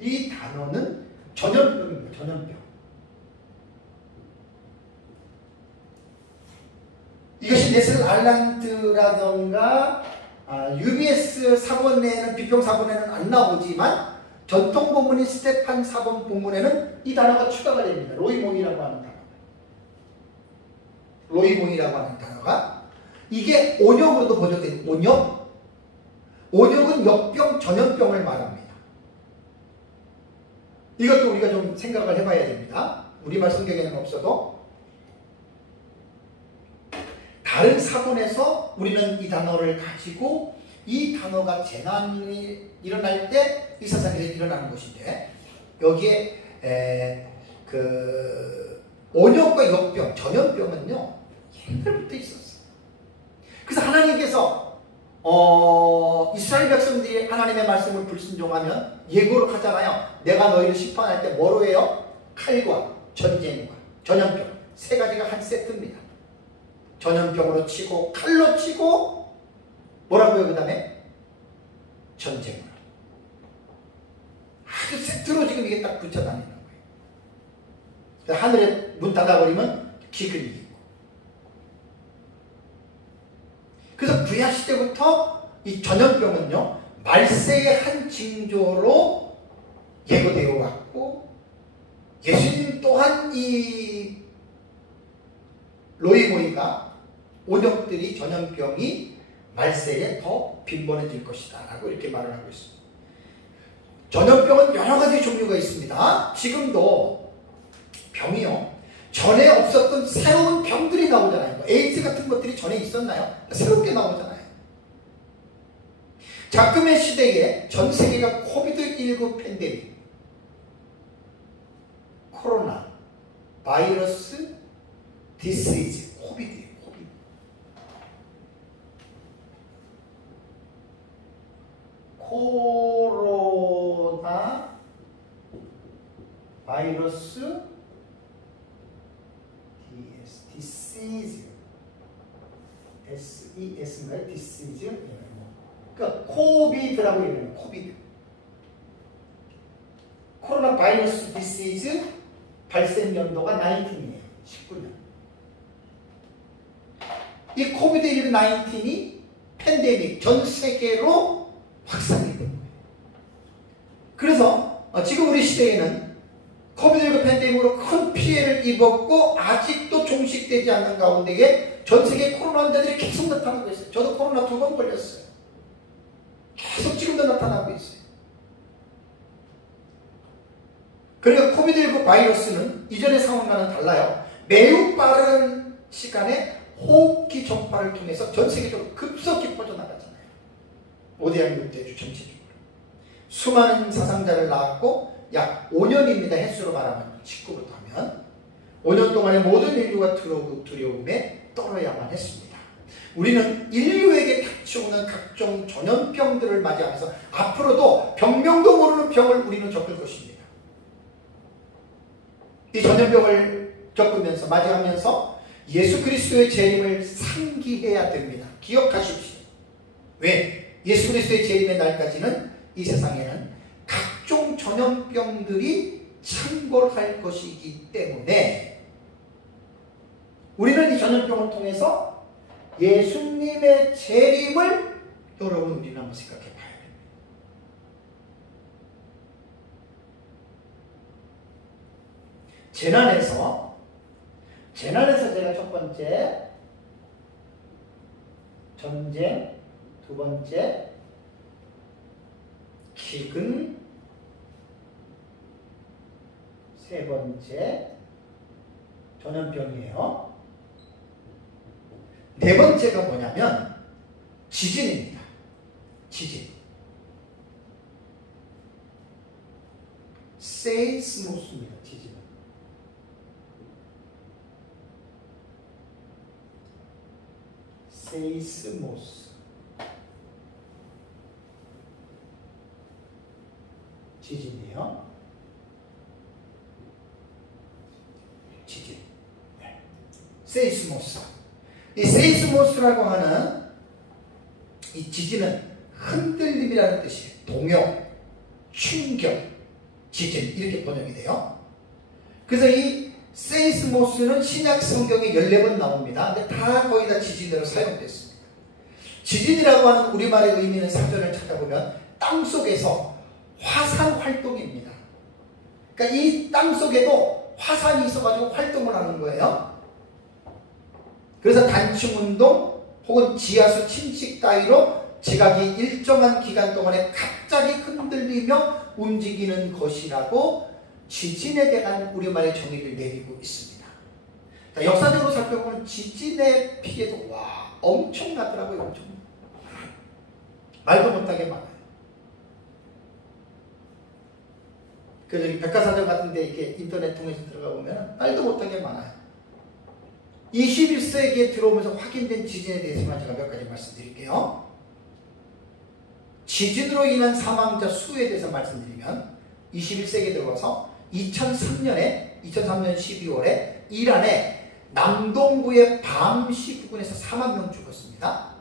이 단어는 전염병입니다. 전염병. 이것이 네슬 알란트라던가 UBS 사본에는 비평 사본에는 안 나오지만 전통 본문인 스테판 사본 본문에는 이 단어가 추가가 됩니다. 로이모이라고 하는 단어. 로이모이라고 하는 단어가 이게 온역으로도 번역된 온역. 온역은 역병, 전염병을 말합니다. 이것도 우리가 좀 생각을 해봐야 됩니다. 우리말 성경에는 없어도 다른 사본에서 우리는 이 단어를 가지고 이 단어가 재난이 일어날 때 이 세상에서 일어나는 것인데 여기에 온역과 역병, 전염병은요 옛날부터 있었어요. 그래서 하나님께서 이스라엘 백성들이 하나님의 말씀을 불순종하면 예고를 하잖아요. 내가 너희를 심판할 때 뭐로 해요? 칼과 전쟁과 전염병 세 가지가 한 세트입니다. 전염병으로 치고 칼로 치고 뭐라고요? 그 다음에 전쟁으로. 아주 세트로 지금 이게 딱 붙여 다니는 거예요. 하늘에 문 닫아버리면 기근이 있고. 그래서 구약 시대부터 이 전염병은요 말세의 한 징조로 예고되어 왔고, 예수님 또한 이 로이모이가 온역들이 전염병이 말세에 더 빈번해질 것이다 라고 이렇게 말을 하고 있습니다. 전염병은 여러 가지 종류가 있습니다. 지금도 병이요 전에 없었던 새로운 병들이 나오잖아요. 에이즈 같은 것들이 전에 있었나요? 새롭게 나오잖아요. 자금의 시대에 전 세계가 코비드19 팬데믹, 코로나, 바이러스, 디시즈, 코비드. 코로나, 바이러스, 디시즈, SES인가요? 디시즈? 그러니까 코비드라고 얘기해요. 코비드. 코로나 바이러스 디시즈 발생 연도가 19이에요. 19년. 이 코비드-19이 팬데믹 전 세계로 확산이 된 거예요. 그래서 지금 우리 시대에는 코비드-19 팬데믹으로 큰 피해를 입었고 아직도 종식되지 않는 가운데에 전 세계 코로나 환자들이 계속 나타나고 있어요. 저도 코로나 2번 걸렸어요. 계속 지금도 나타나고 있어요. 그러니까 코비드-19 바이러스는 이전의 상황과는 달라요. 매우 빠른 시간에 호흡기 전파를 통해서 전 세계적으로 급속히 퍼져나가잖아요. 5대양 6대주 전체적으로. 수많은 사상자를 낳았고 약 5년입니다. 횟수로 말하면 19부터 하면 5년 동안에 모든 인류가 두려움에 떨어야만 했습니다. 우리는 인류에게 닥쳐오는 각종 전염병들을 맞이하면서 앞으로도 병명도 모르는 병을 우리는 겪을 것입니다. 이 전염병을 겪으면서 맞이하면서 예수 그리스도의 재림을 상기해야 됩니다. 기억하십시오. 왜? 예수 그리스도의 재림의 날까지는 이 세상에는 각종 전염병들이 창궐할 것이기 때문에 우리는 이 전염병을 통해서 예수님의 재림을 여러분 우리는 한번 생각해 봐야 됩니다. 재난에서 제가 첫 번째 전쟁, 두 번째 기근, 세 번째 전염병이에요. 네 번째가 뭐냐면 지진입니다. 지진. 세이스모스입니다. 지진은. 세이스모스. 지진이에요. 지진. 네. 세이스모스. 이 세이스모스라고 하는 이 지진은 흔들림이라는 뜻이에요. 동요, 충격, 지진 이렇게 번역이 돼요. 그래서 이 세이스모스는 신약 성경에 14번 나옵니다. 근데 다 거의 다 지진으로 사용됐습니다. 지진이라고 하는 우리말의 의미는 사전을 찾아보면 땅속에서 화산 활동입니다. 그러니까 이 땅속에도 화산이 있어가지고 활동을 하는 거예요. 그래서 단층운동 혹은 지하수 침식 따위로 지각이 일정한 기간 동안에 갑자기 흔들리며 움직이는 것이라고 지진에 대한 우리말의 정의를 내리고 있습니다. 자, 역사적으로 살펴보면 지진의 피해도 엄청나더라고요. 엄청. 말도 못하게 많아요. 그래서 백과사전 같은 데 이렇게 인터넷 통해서 들어가 보면 말도 못하게 많아요. 21세기에 들어오면서 확인된 지진에 대해서만 제가 몇 가지 말씀드릴게요. 지진으로 인한 사망자 수에 대해서 말씀드리면 21세기에 들어와서 2003년 12월에 이란의 남동부의 밤시 부근에서 4만 명 죽었습니다.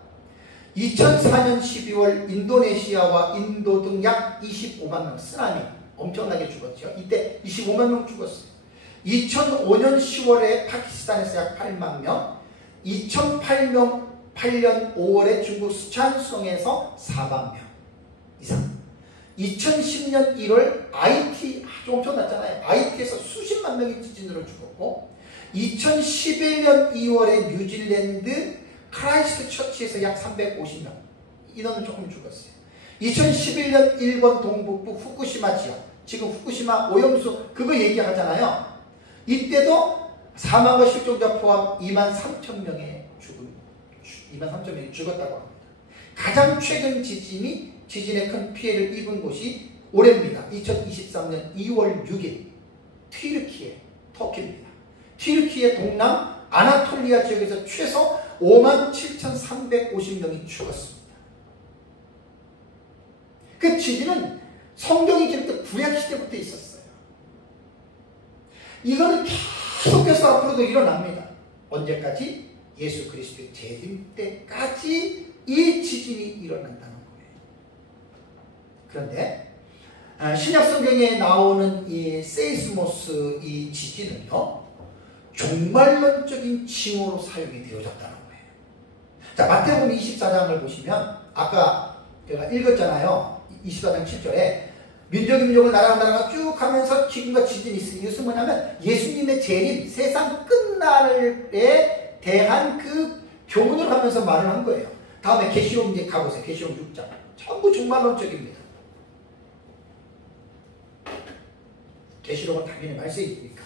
2004년 12월 인도네시아와 인도 등 약 25만 명 쓰나미 엄청나게 죽었죠. 이때 25만 명 죽었어요. 2005년 10월에 파키스탄에서 약 8만 명, 2008년 5월에 중국 수촨성에서 4만 명 이상, 2010년 1월 IT 아주 엄청났잖아요. IT에서 수십만 명이 지진으로 죽었고, 2011년 2월에 뉴질랜드 크라이스트 처치에서 약 350명, 인원은 조금 죽었어요. 2011년 일본 동북부 후쿠시마 지역, 지금 후쿠시마 오염수 그거 얘기하잖아요. 이때도 사망과 실종자 포함 23,000명의 23,000명이 죽었다고 합니다. 가장 최근 지진에 큰 피해를 입은 곳이 올해입니다. 2023년 2월 6일 튀르키예, 터키입니다. 튀르키예 동남 아나톨리아 지역에서 최소 57,350명이 죽었습니다. 그 지진은 성경이 기록된 구약시대부터 있었어요. 이거는 계속해서 앞으로도 일어납니다. 언제까지? 예수 그리스도의 재림 때까지 이 지진이 일어난다는 거예요. 그런데 신약 성경에 나오는 이 세이스모스 이 지진은요, 종말론적인 징후로 사용이 되어졌다는 거예요. 자, 마태복음 24장을 보시면 아까 제가 읽었잖아요. 24장 7절에 민족을 나라가 쭉 하면서 지금과 지진이 있으니 이것은 뭐냐면 예수님의 재림, 세상 끝날에 대한 그 교훈을 하면서 말을 한 거예요. 다음에 계시록 이제 가보세요. 계시록 6장. 전부 종말론적입니다. 계시록은 당연히 말씀이니까.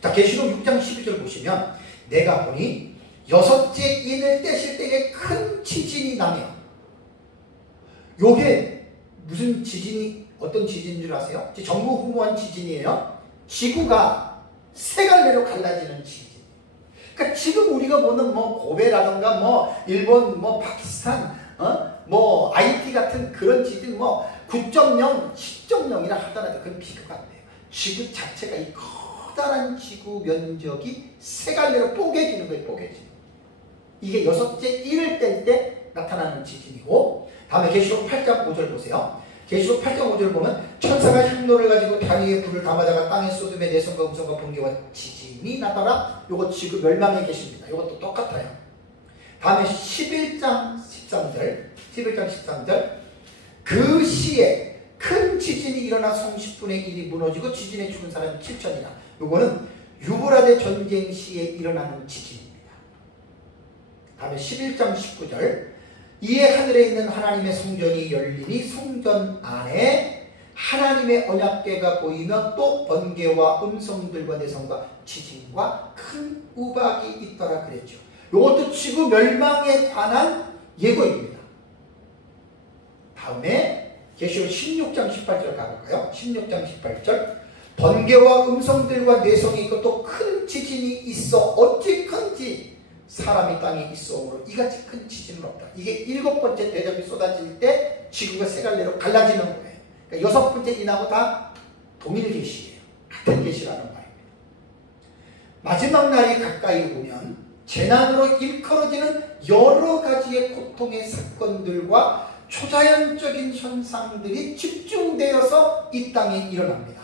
자, 계시록 6장 12절 보시면 내가 보니 여섯째 인을 떼실 때에 큰 지진이 나며, 요게 무슨 지진이 어떤 지진인 줄 아세요? 전무후무한 지진이에요. 지구가 세 갈래로 갈라지는 지진. 그러니까 지금 우리가 보는 뭐 고베라든가 뭐 일본 뭐 파키스탄 뭐 IT 같은 그런 지진 뭐 9.0, 10.0이라 하더라도 그건 비교가 안 돼요. 지구 자체가 이 커다란 지구 면적이 세 갈래로 뽀개지는 거예요. 뽀개지는. 이게 여섯째 일을 뗄 때 나타나는 지진이고, 다음에 계시록 8장 5절 보세요. 계시록 8장 5절 보면 천사가 향로를 가지고 단 위에 불을 담아다가 땅에 쏟음에 내성과 음성과 번개와 지진이 나타나. 요거 지구 멸망에 계십니다. 요것도 똑같아요. 다음에 11장 13절 그 시에 큰 지진이 일어나 성 10분의 1이 무너지고 지진에 죽은 사람이 7천이나. 요거는 유브라데 전쟁 시에 일어나는 지진입니다. 다음에 11장 19절 이에 하늘에 있는 하나님의 성전이 열리니 성전 안에 하나님의 언약궤가 보이며 또 번개와 음성들과 내성과 지진과 큰 우박이 있더라 그랬죠. 이것도 지구 멸망에 관한 예고입니다. 다음에 계시록 16장 18절 가볼까요? 16장 18절 번개와 음성들과 내성이 있고 또 큰 지진이 있어 어찌 큰지 사람이 땅에 있어오므로 이같이 큰 지진은 없다. 이게 7번째 대접이 쏟아질 때 지구가 세 갈래로 갈라지는 거예요. 그러니까 6번째 인하고 다 동일 계시예요. 같은 계시라는 말입니다. 마지막 날이 가까이 오면 재난으로 일컬어지는 여러 가지의 고통의 사건들과 초자연적인 현상들이 집중되어서 이 땅에 일어납니다.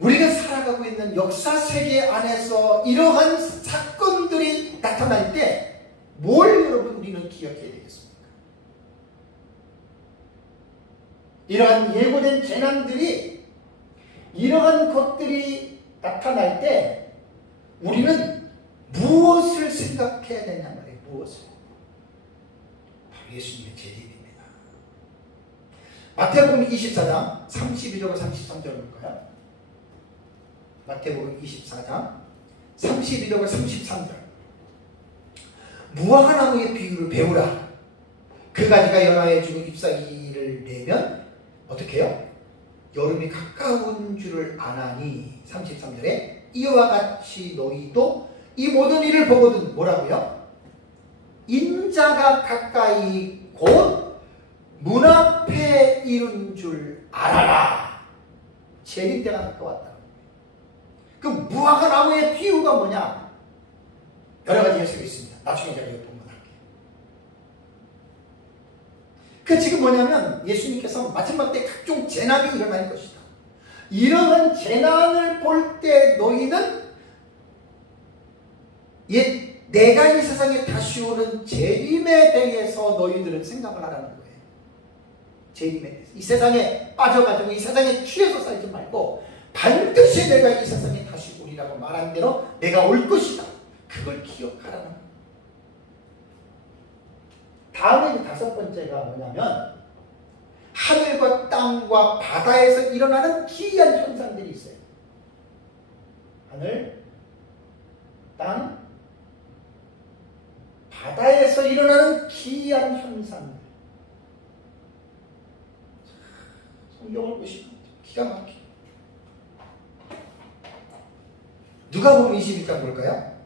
우리가 살아가고 있는 역사 세계 안에서 이러한 사건들이 나타날 때 뭘 여러분 우리는 기억해야 되겠습니까? 이러한 예고된 재난들이, 이러한 것들이 나타날 때 우리는 무엇을 생각해야 되냐 말이에요. 무엇을? 바로 예수님의 재림입니다. 마태복음 24장 32절과 33절 볼까요? 마태복음 24장 32절과 33절. 무화과 나무의 비유를 배우라. 그 가지가 연하에 주고 잎사귀를 내면 어떻게 해요? 여름이 가까운 줄을 아나니. 33절에 이와 같이 너희도 이 모든 일을 보거든 뭐라고요? 인자가 가까이 곧 문 앞에 이른 줄 알아라. 재림 때가 가까웠다. 그 무화과 나무의 비유가 뭐냐? 여러 가지 해석이 있습니다. 나중에 제가 이거 본문할게요. 그 지금 뭐냐면 예수님께서 마지막 때 각종 재난이 일어날 것이다. 이러한 재난을 볼 때 너희는 내가 이 세상에 다시 오는 재림에 대해서 너희들은 생각을 하라는 거예요. 재림에 대해서. 이 세상에 빠져가지고 이 세상에 취해서 살지 말고 반드시 내가 이 세상에 다시 오리라고 말한 대로 내가 올 것이다. 그걸 기억하라는 거예요. 다음에 다섯 번째가 뭐냐면 하늘과 땅과 바다에서 일어나는 기이한 현상들이 있어요. 하늘, 땅, 바다에서 일어나는 기이한 현상들. 성경을 보시면 기가 막히게. 누가복음 21장 볼까요?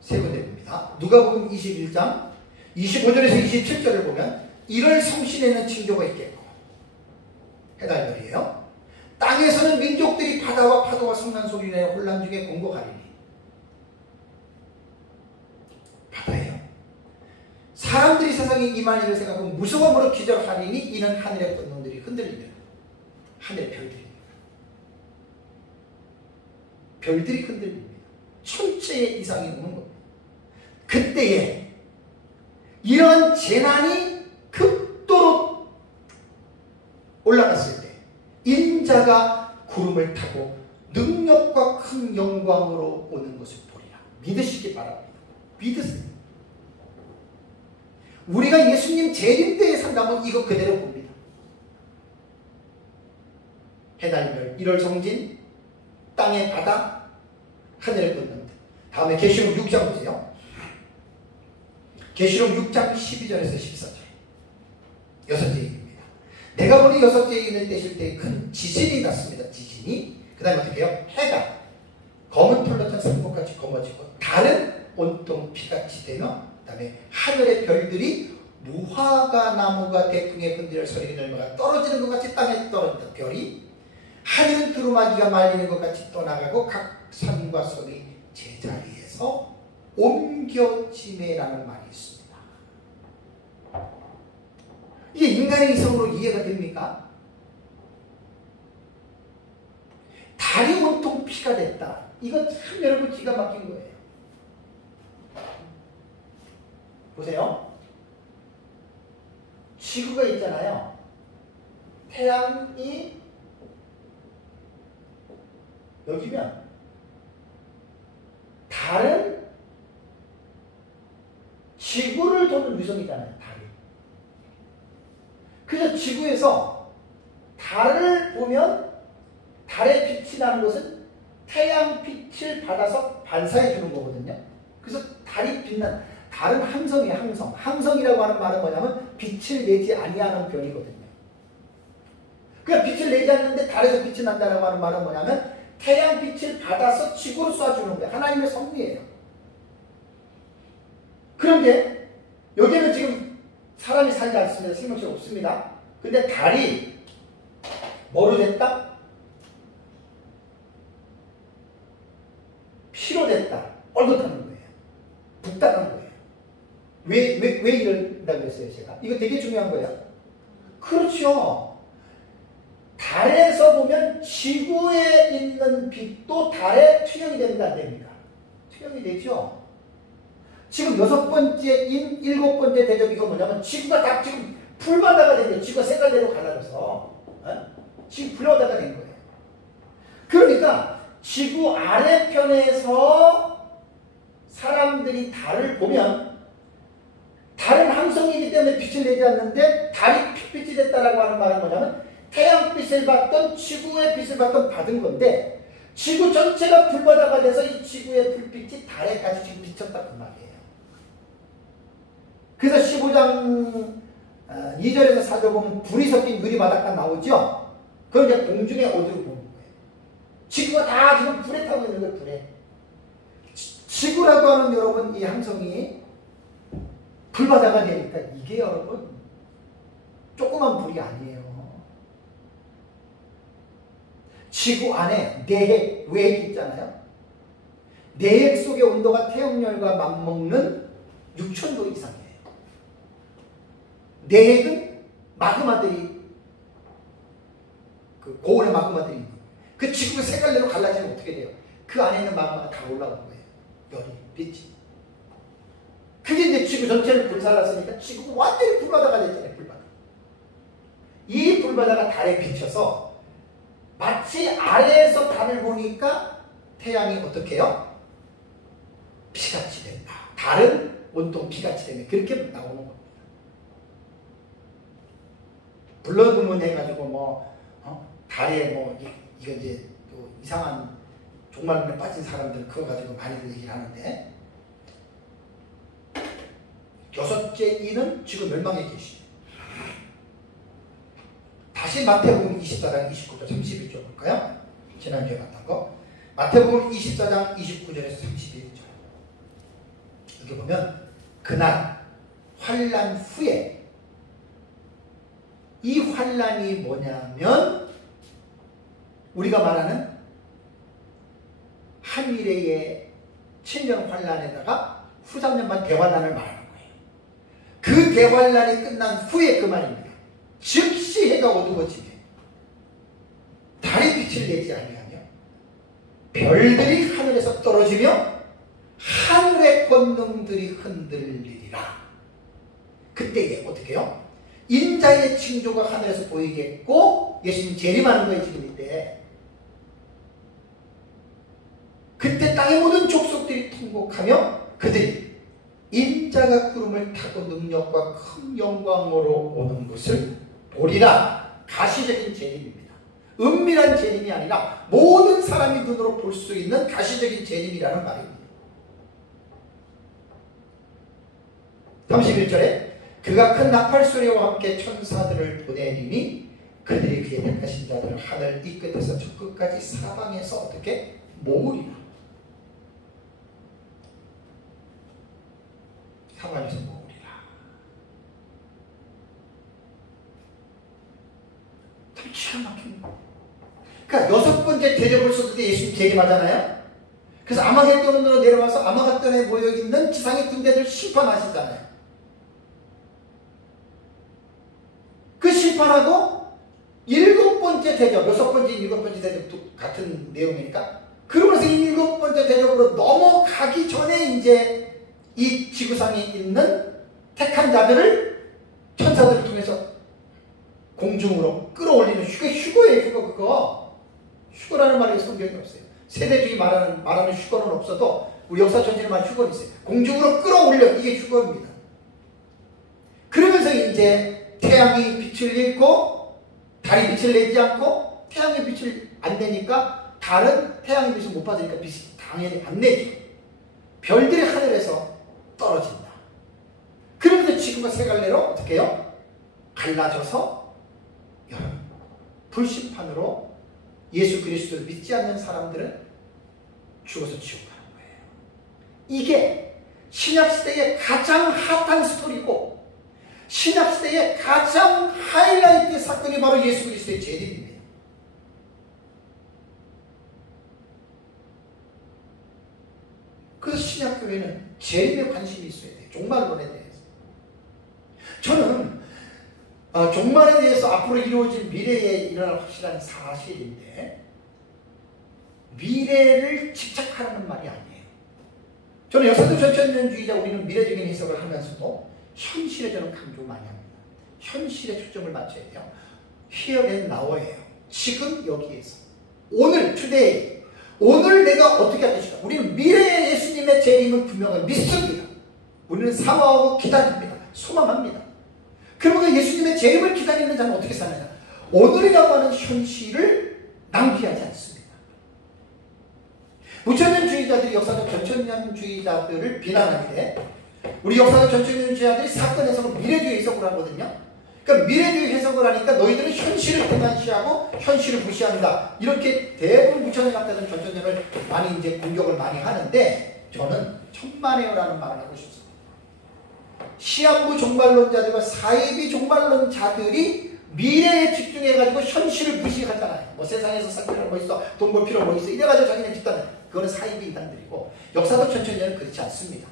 세 군데 봅니다. 누가복음 21장 25절에서 27절을 보면 이를 성신에는 징조가 있겠고 해달절이에요. 땅에서는 민족들이 바다와 파도와 성난 소리를 내어 혼란 중에 공고하리니. 바다예요. 사람들이 세상에 임한 일을 생각하고 무서움으로 기절하리니 이는 하늘의 권능들이 흔들리며 하늘의 별들입니다. 별들이 흔들립니다. 천체의 이상이 오는 겁니다. 그때에 이런 재난이 극도로 올라갔을 때 인자가 구름을 타고 능력과 큰 영광으로 오는 것을 보리라. 믿으시기 바랍니다. 믿으세요. 우리가 예수님 재림 때에 산다면 이거 그대로 봅니다. 해달별, 1월 성진, 땅의 바다, 하늘의 권능들. 다음에 계시록 6장 보세요. 계시록 6장 12절에서 14절. 여섯째 얘기입니다. 내가 보니 여섯째 있는 때실 때 큰 지진이 났습니다. 지진이. 그 다음에 어떻게 해요? 해가 검은 털같은 상복같이 검어지고 달은 온통 피같이 되며 그 다음에 하늘의 별들이 무화과 나무가 대풍에 흔들려 서리는 열매가 떨어지는 것 같이 땅에 떨어진다. 별이 하늘은 두루마기가 말리는 것 같이 떠나가고 각 산과 섬이 제자리에서 옮겨지매라는 말이 있습니다. 이게 인간의 이성으로 이해가 됩니까? 달이 온통 피가 됐다. 이거 참 여러분 기가 막힌 거예요. 보세요. 지구가 있잖아요. 태양이 여기면 달은 지구를 도는 위성이잖아요. 달이. 그래서 지구에서 달을 보면 달의 빛이 나는 것은 태양빛을 받아서 반사해 주는 거거든요. 그래서 달이 빛난, 달은 항성이에요. 항성. 항성이라고 하는 말은 뭐냐면 빛을 내지 아니하는 별이거든요. 그러니까 빛을 내지 않는데 달에서 빛이 난다고 하는 말은 뭐냐면 태양빛을 받아서 지구로 쏴주는 거예요. 하나님의 섭리예요. 그런데 여기는 지금 사람이 살지 않습니다. 생명체가 없습니다. 근데 달이 뭐로 됐다? 피로 됐다. 얼룩하는 거예요. 붓다는 거예요. 왜 이런다고 했어요, 제가? 이거 되게 중요한 거예요. 그렇죠. 달에서 보면 지구에 있는 빛도 달에 투영이 됩니다, 안 됩니까? 투영이 되죠. 지금 6번째, 7번째 대접 이거 뭐냐면 지구가 다 지금 풀바다가 된 거예요. 지구가 색깔대로 갈라져서. 지금 불바다가 된 거예요. 그러니까 지구 아래편에서 사람들이 달을 보면 달은 항성이기 때문에 빛을 내지 않는데 달이 핏빛이 됐다라고 하는 말은 뭐냐면 태양빛을 받던 지구의 빛을 받던 받은 건데 지구 전체가 불바다가 돼서 이 지구의 불빛이 달에까지 지금 비쳤다 그 말이에요. 그래서 15장 2절에서 살펴보면 불이 섞인 유리바닥가 나오죠. 그건 이제 공중의 어디로 보는 거예요. 지구가 다 지금 불에 타고 있는 거예요. 불에. 지구라고 하는 여러분 이 함성이 불바다가 되니까 이게 여러분 조그만 불이 아니에요. 지구 안에 내핵, 외핵이 있잖아요. 내핵 속의 온도가 태양열과 맞먹는 6,000도 이상이에요. 내핵은 마그마들이 그 고온의 마그마들이 있는 거예요. 그 지구가 세 갈래로 갈라지면 어떻게 돼요? 그 안에 있는 마그마가 다 올라오는 거예요. 열이, 빛이. 그게 이제 지구 전체를 불살랐으니까 지구가 완전히 불바다가 됐잖아요. 불바다. 이 불바다가 달에 비쳐서 마치 아래에서 달을 보니까 태양이 어떻게 해요? 피같이 된다. 달은 온통 피같이 된다. 그렇게 나오는 겁니다. 블러드문 해가지고 달에 이거 이제 또 이상한 종말론에 빠진 사람들은 그거 가지고 많이들 얘기를 하는데 6째 이는 지금 멸망의 계시. 다시 마태복음 24장 29절 31절 볼까요? 지난주에 봤던 거. 마태복음 24장 29절에서 31절. 여기 보면 그날 환난 후에 이 환난이 뭐냐면 우리가 말하는 한미래의 7년 환난에다가 후 3년만 대환난을 말하는 거예요. 그 대환난이 끝난 후에 그 말입니다. 즉시 해가 어두워지며 달이 빛을 내지 아니하며 별들이 하늘에서 떨어지며 하늘의 권능들이 흔들리리라. 그때에 어떻게 해요? 인자의 징조가 하늘에서 보이겠고 예수님 재림하는 거예요. 지금 이때. 그때 땅의 모든 족속들이 통곡하며 그들이 인자가 구름을 타고 능력과 큰 영광으로 오는 것을 보리라. 가시적인 재림입니다. 은밀한 재림이 아니라 모든 사람이 눈으로 볼 수 있는 가시적인 재림이라는 말입니다. 31절에 그가 큰 나팔소리와 함께 천사들을 보내리니 그들이 그의 택하신 자들을 하늘 이 끝에서 저 끝까지 사방에서 어떻게 모으리라. 사방에서 모으리라. 참 기가 막힌 거. 그러니까 6번째 대접을 쏟을 때 예수님 재림하잖아요. 그래서 아마겟돈으로 내려와서 아마겟돈에 모여있는 지상의 군대들 심판하시잖아요. 그 심판하고 7번째 대접, 6번째, 7번째 대접도 같은 내용이니까 그러면서 7번째 대접으로 넘어가기 전에 이제 이 지구상에 있는 택한 자들을 천사들을 통해서 공중으로 끌어올리는 휴거예요. 휴거 그거. 휴거라는 말이 성경에 없어요. 세대주의 말하는 휴거는 없어도 우리 역사 전체에 말하는 휴거는 있어요. 공중으로 끌어올려. 이게 휴거입니다. 그러면서 이제 태양이 빛을 잃고 달이 빛을 내지 않고 태양의 빛을 안 내니까 달은 태양의 빛을 못 받으니까 빛이 당연히 안 내죠. 별들이 하늘에서 떨어진다. 그러면서 지구가 세 갈래로 어떻게 해요? 갈라져서 여러분 불심판으로 예수 그리스도를 믿지 않는 사람들은 죽어서 지옥 가는 거예요. 이게 신약시대의 가장 핫한 스토리고 신약시대의 가장 하이라이트 사건이 바로 예수 그리스도의 재림입니다. 그래서 신약교회는 재림에 관심이 있어야 돼요. 종말론에 대해서. 저는 종말에 대해서 앞으로 이루어질 미래에 일어날 확실한 사실인데 미래를 집착하라는 말이 아니에요. 저는 역사적 전천년주의자 우리는 미래적인 해석을 하면서도 현실에 저는 강조 많이 합니다. 현실에 초점을 맞춰야 돼요. Here and now예요. 지금 여기에서. 오늘, today. 오늘 내가 어떻게 할 것인가. 우리는 미래의 예수님의 재림은 분명히 믿습니다. 우리는 사모하고 기다립니다. 소망합니다. 그러면 예수님의 재림을 기다리는 자는 어떻게 사느냐. 오늘이라고 하는 현실을 낭비하지 않습니다. 무천년주의자들이 역사적 전천년주의자들을 비난할 때 우리 역사적 전천년주의자들이 사건에서 미래주의 해석을 하거든요. 그러니까 미래주의 해석을 하니까 너희들은 현실을 등한시하고 현실을 무시한다. 이렇게 대부분 무천년학자들은 전천년을 많이 이제 공격을 많이 하는데 저는 천만에요라는 말을 하고 싶습니다. 시한부 종말론자들과 사이비 종말론자들이 미래에 집중해가지고 현실을 무시하잖아요. 뭐 세상에서 살 필요 뭐 있어, 돈 벌 필요 뭐 있어, 이래가지고 자기네 집단, 그거는 사이비 인간들이고 역사적 전천년은 그렇지 않습니다.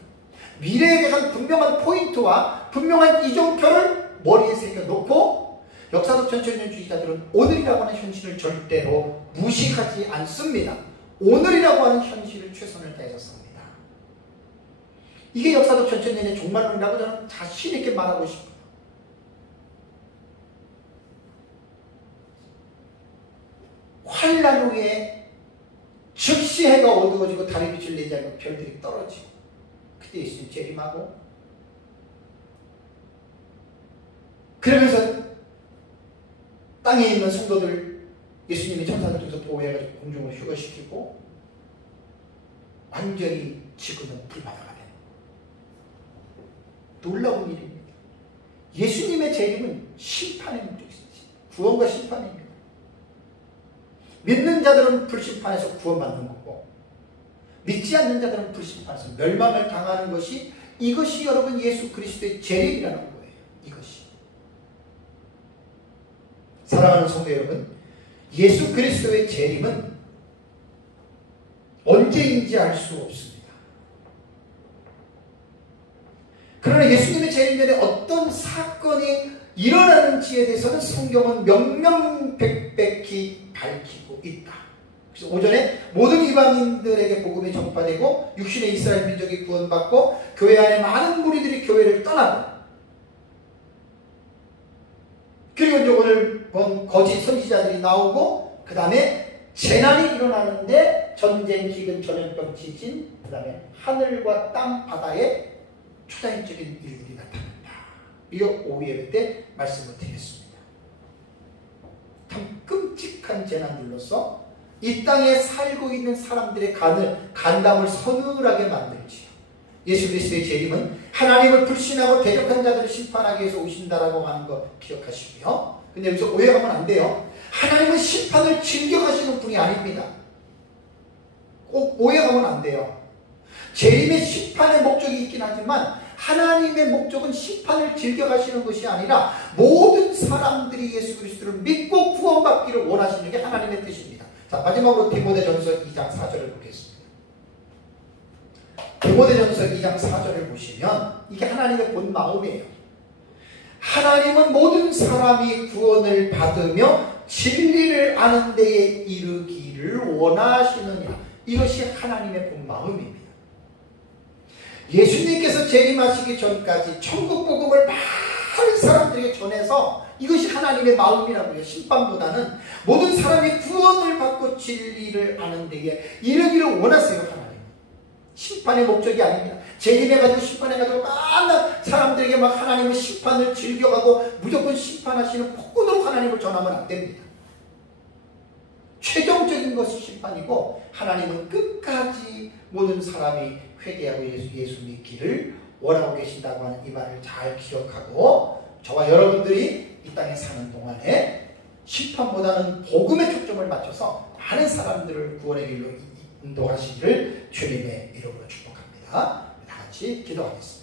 미래에 대한 분명한 포인트와 분명한 이정표를 머리에 새겨놓고 역사적 전천년주의자들은 오늘이라고 하는 현실을 절대로 무시하지 않습니다. 오늘이라고 하는 현실을 최선을 다해서 씁니다. 이게 역사적 전천년의 종말론이라고 저는 자신 있게 말하고 싶어요. 환란 후에 즉시 해가 어두워지고 달이 빛을 내지 않고 별들이 떨어지고 그때 예수님 재림하고 그러면서 땅에 있는 성도들 예수님이 천사들 통해서 보호해가지고 공중으로 휴거시키고 완전히 지구는 불바다가 되는 놀라운 일입니다. 예수님의 재림은 심판의 목적이 있습니다. 구원과 심판입니다. 믿는 자들은 불심판에서 구원받는 거고 믿지 않는 자들은 불심판에서 멸망을 당하는 것이 이것이 여러분 예수 그리스도의 재림이라는 거예요. 이것이. 사랑하는 성도 여러분, 예수 그리스도의 재림은 언제인지 알 수 없습니다. 그러나 예수님의 재림 전에 어떤 사건이 일어나는지에 대해서는 성경은 명명백백히 밝히고 있다. 그래서 오전에 모든 이방인들에게 복음이 전파되고 육신의 이스라엘 민족이 구원받고 교회 안에 많은 무리들이 교회를 떠나고 그리고 이제 오늘 본 거짓 선지자들이 나오고 그 다음에 재난이 일어나는데 전쟁, 기근, 전염병, 지진 그 다음에 하늘과 땅, 바다에 초자연적인 일들이 나타난다. 이거 오후 예배 때 말씀을 드렸습니다. 참 끔찍한 재난들로서 이 땅에 살고 있는 사람들의 간담을 서늘하게 만들지요. 예수 그리스도의 재림은 하나님을 불신하고 대적한 자들을 심판하기 위해서 오신다라고 하는 거 기억하시고요. 근데 여기서 오해하면 안 돼요. 하나님은 심판을 즐겨가시는 분이 아닙니다. 꼭 오해하면 안 돼요. 재림의 심판의 목적이 있긴 하지만 하나님의 목적은 심판을 즐겨가시는 것이 아니라 모든 사람들이 예수 그리스도를 믿고 구원받기를 원하시는 게 하나님의 뜻입니다. 자, 마지막으로 디모데전서 2장 4절을 보겠습니다. 디모데전서 2장 4절을 보시면 이게 하나님의 본 마음이에요. 하나님은 모든 사람이 구원을 받으며 진리를 아는 데에 이르기를 원하시느니라. 이것이 하나님의 본 마음입니다. 예수님께서 재림하시기 전까지 천국 복음을 많은 사람들에게 전해서 이것이 하나님의 마음이라고요. 심판보다는 모든 사람이 구원을 받고 진리를 아는 데에 이르기를 원하세요. 하나님. 심판의 목적이 아닙니다. 재림해가지고 심판해가지고 많은 사람들에게 막 하나님의 심판을 즐겨가고 무조건 심판하시는 폭군으로 하나님을 전하면 안 됩니다. 최종적인 것이 심판이고 하나님은 끝까지 모든 사람이 회개하고 예수 믿기를 원하고 계신다고 하는 이 말을 잘 기억하고 저와 여러분들이 이 땅에 사는 동안에 심판보다는 복음에 초점을 맞춰서 많은 사람들을 구원의 길로 인도하시기를 주님의 이름으로 축복합니다. 다 같이 기도하겠습니다.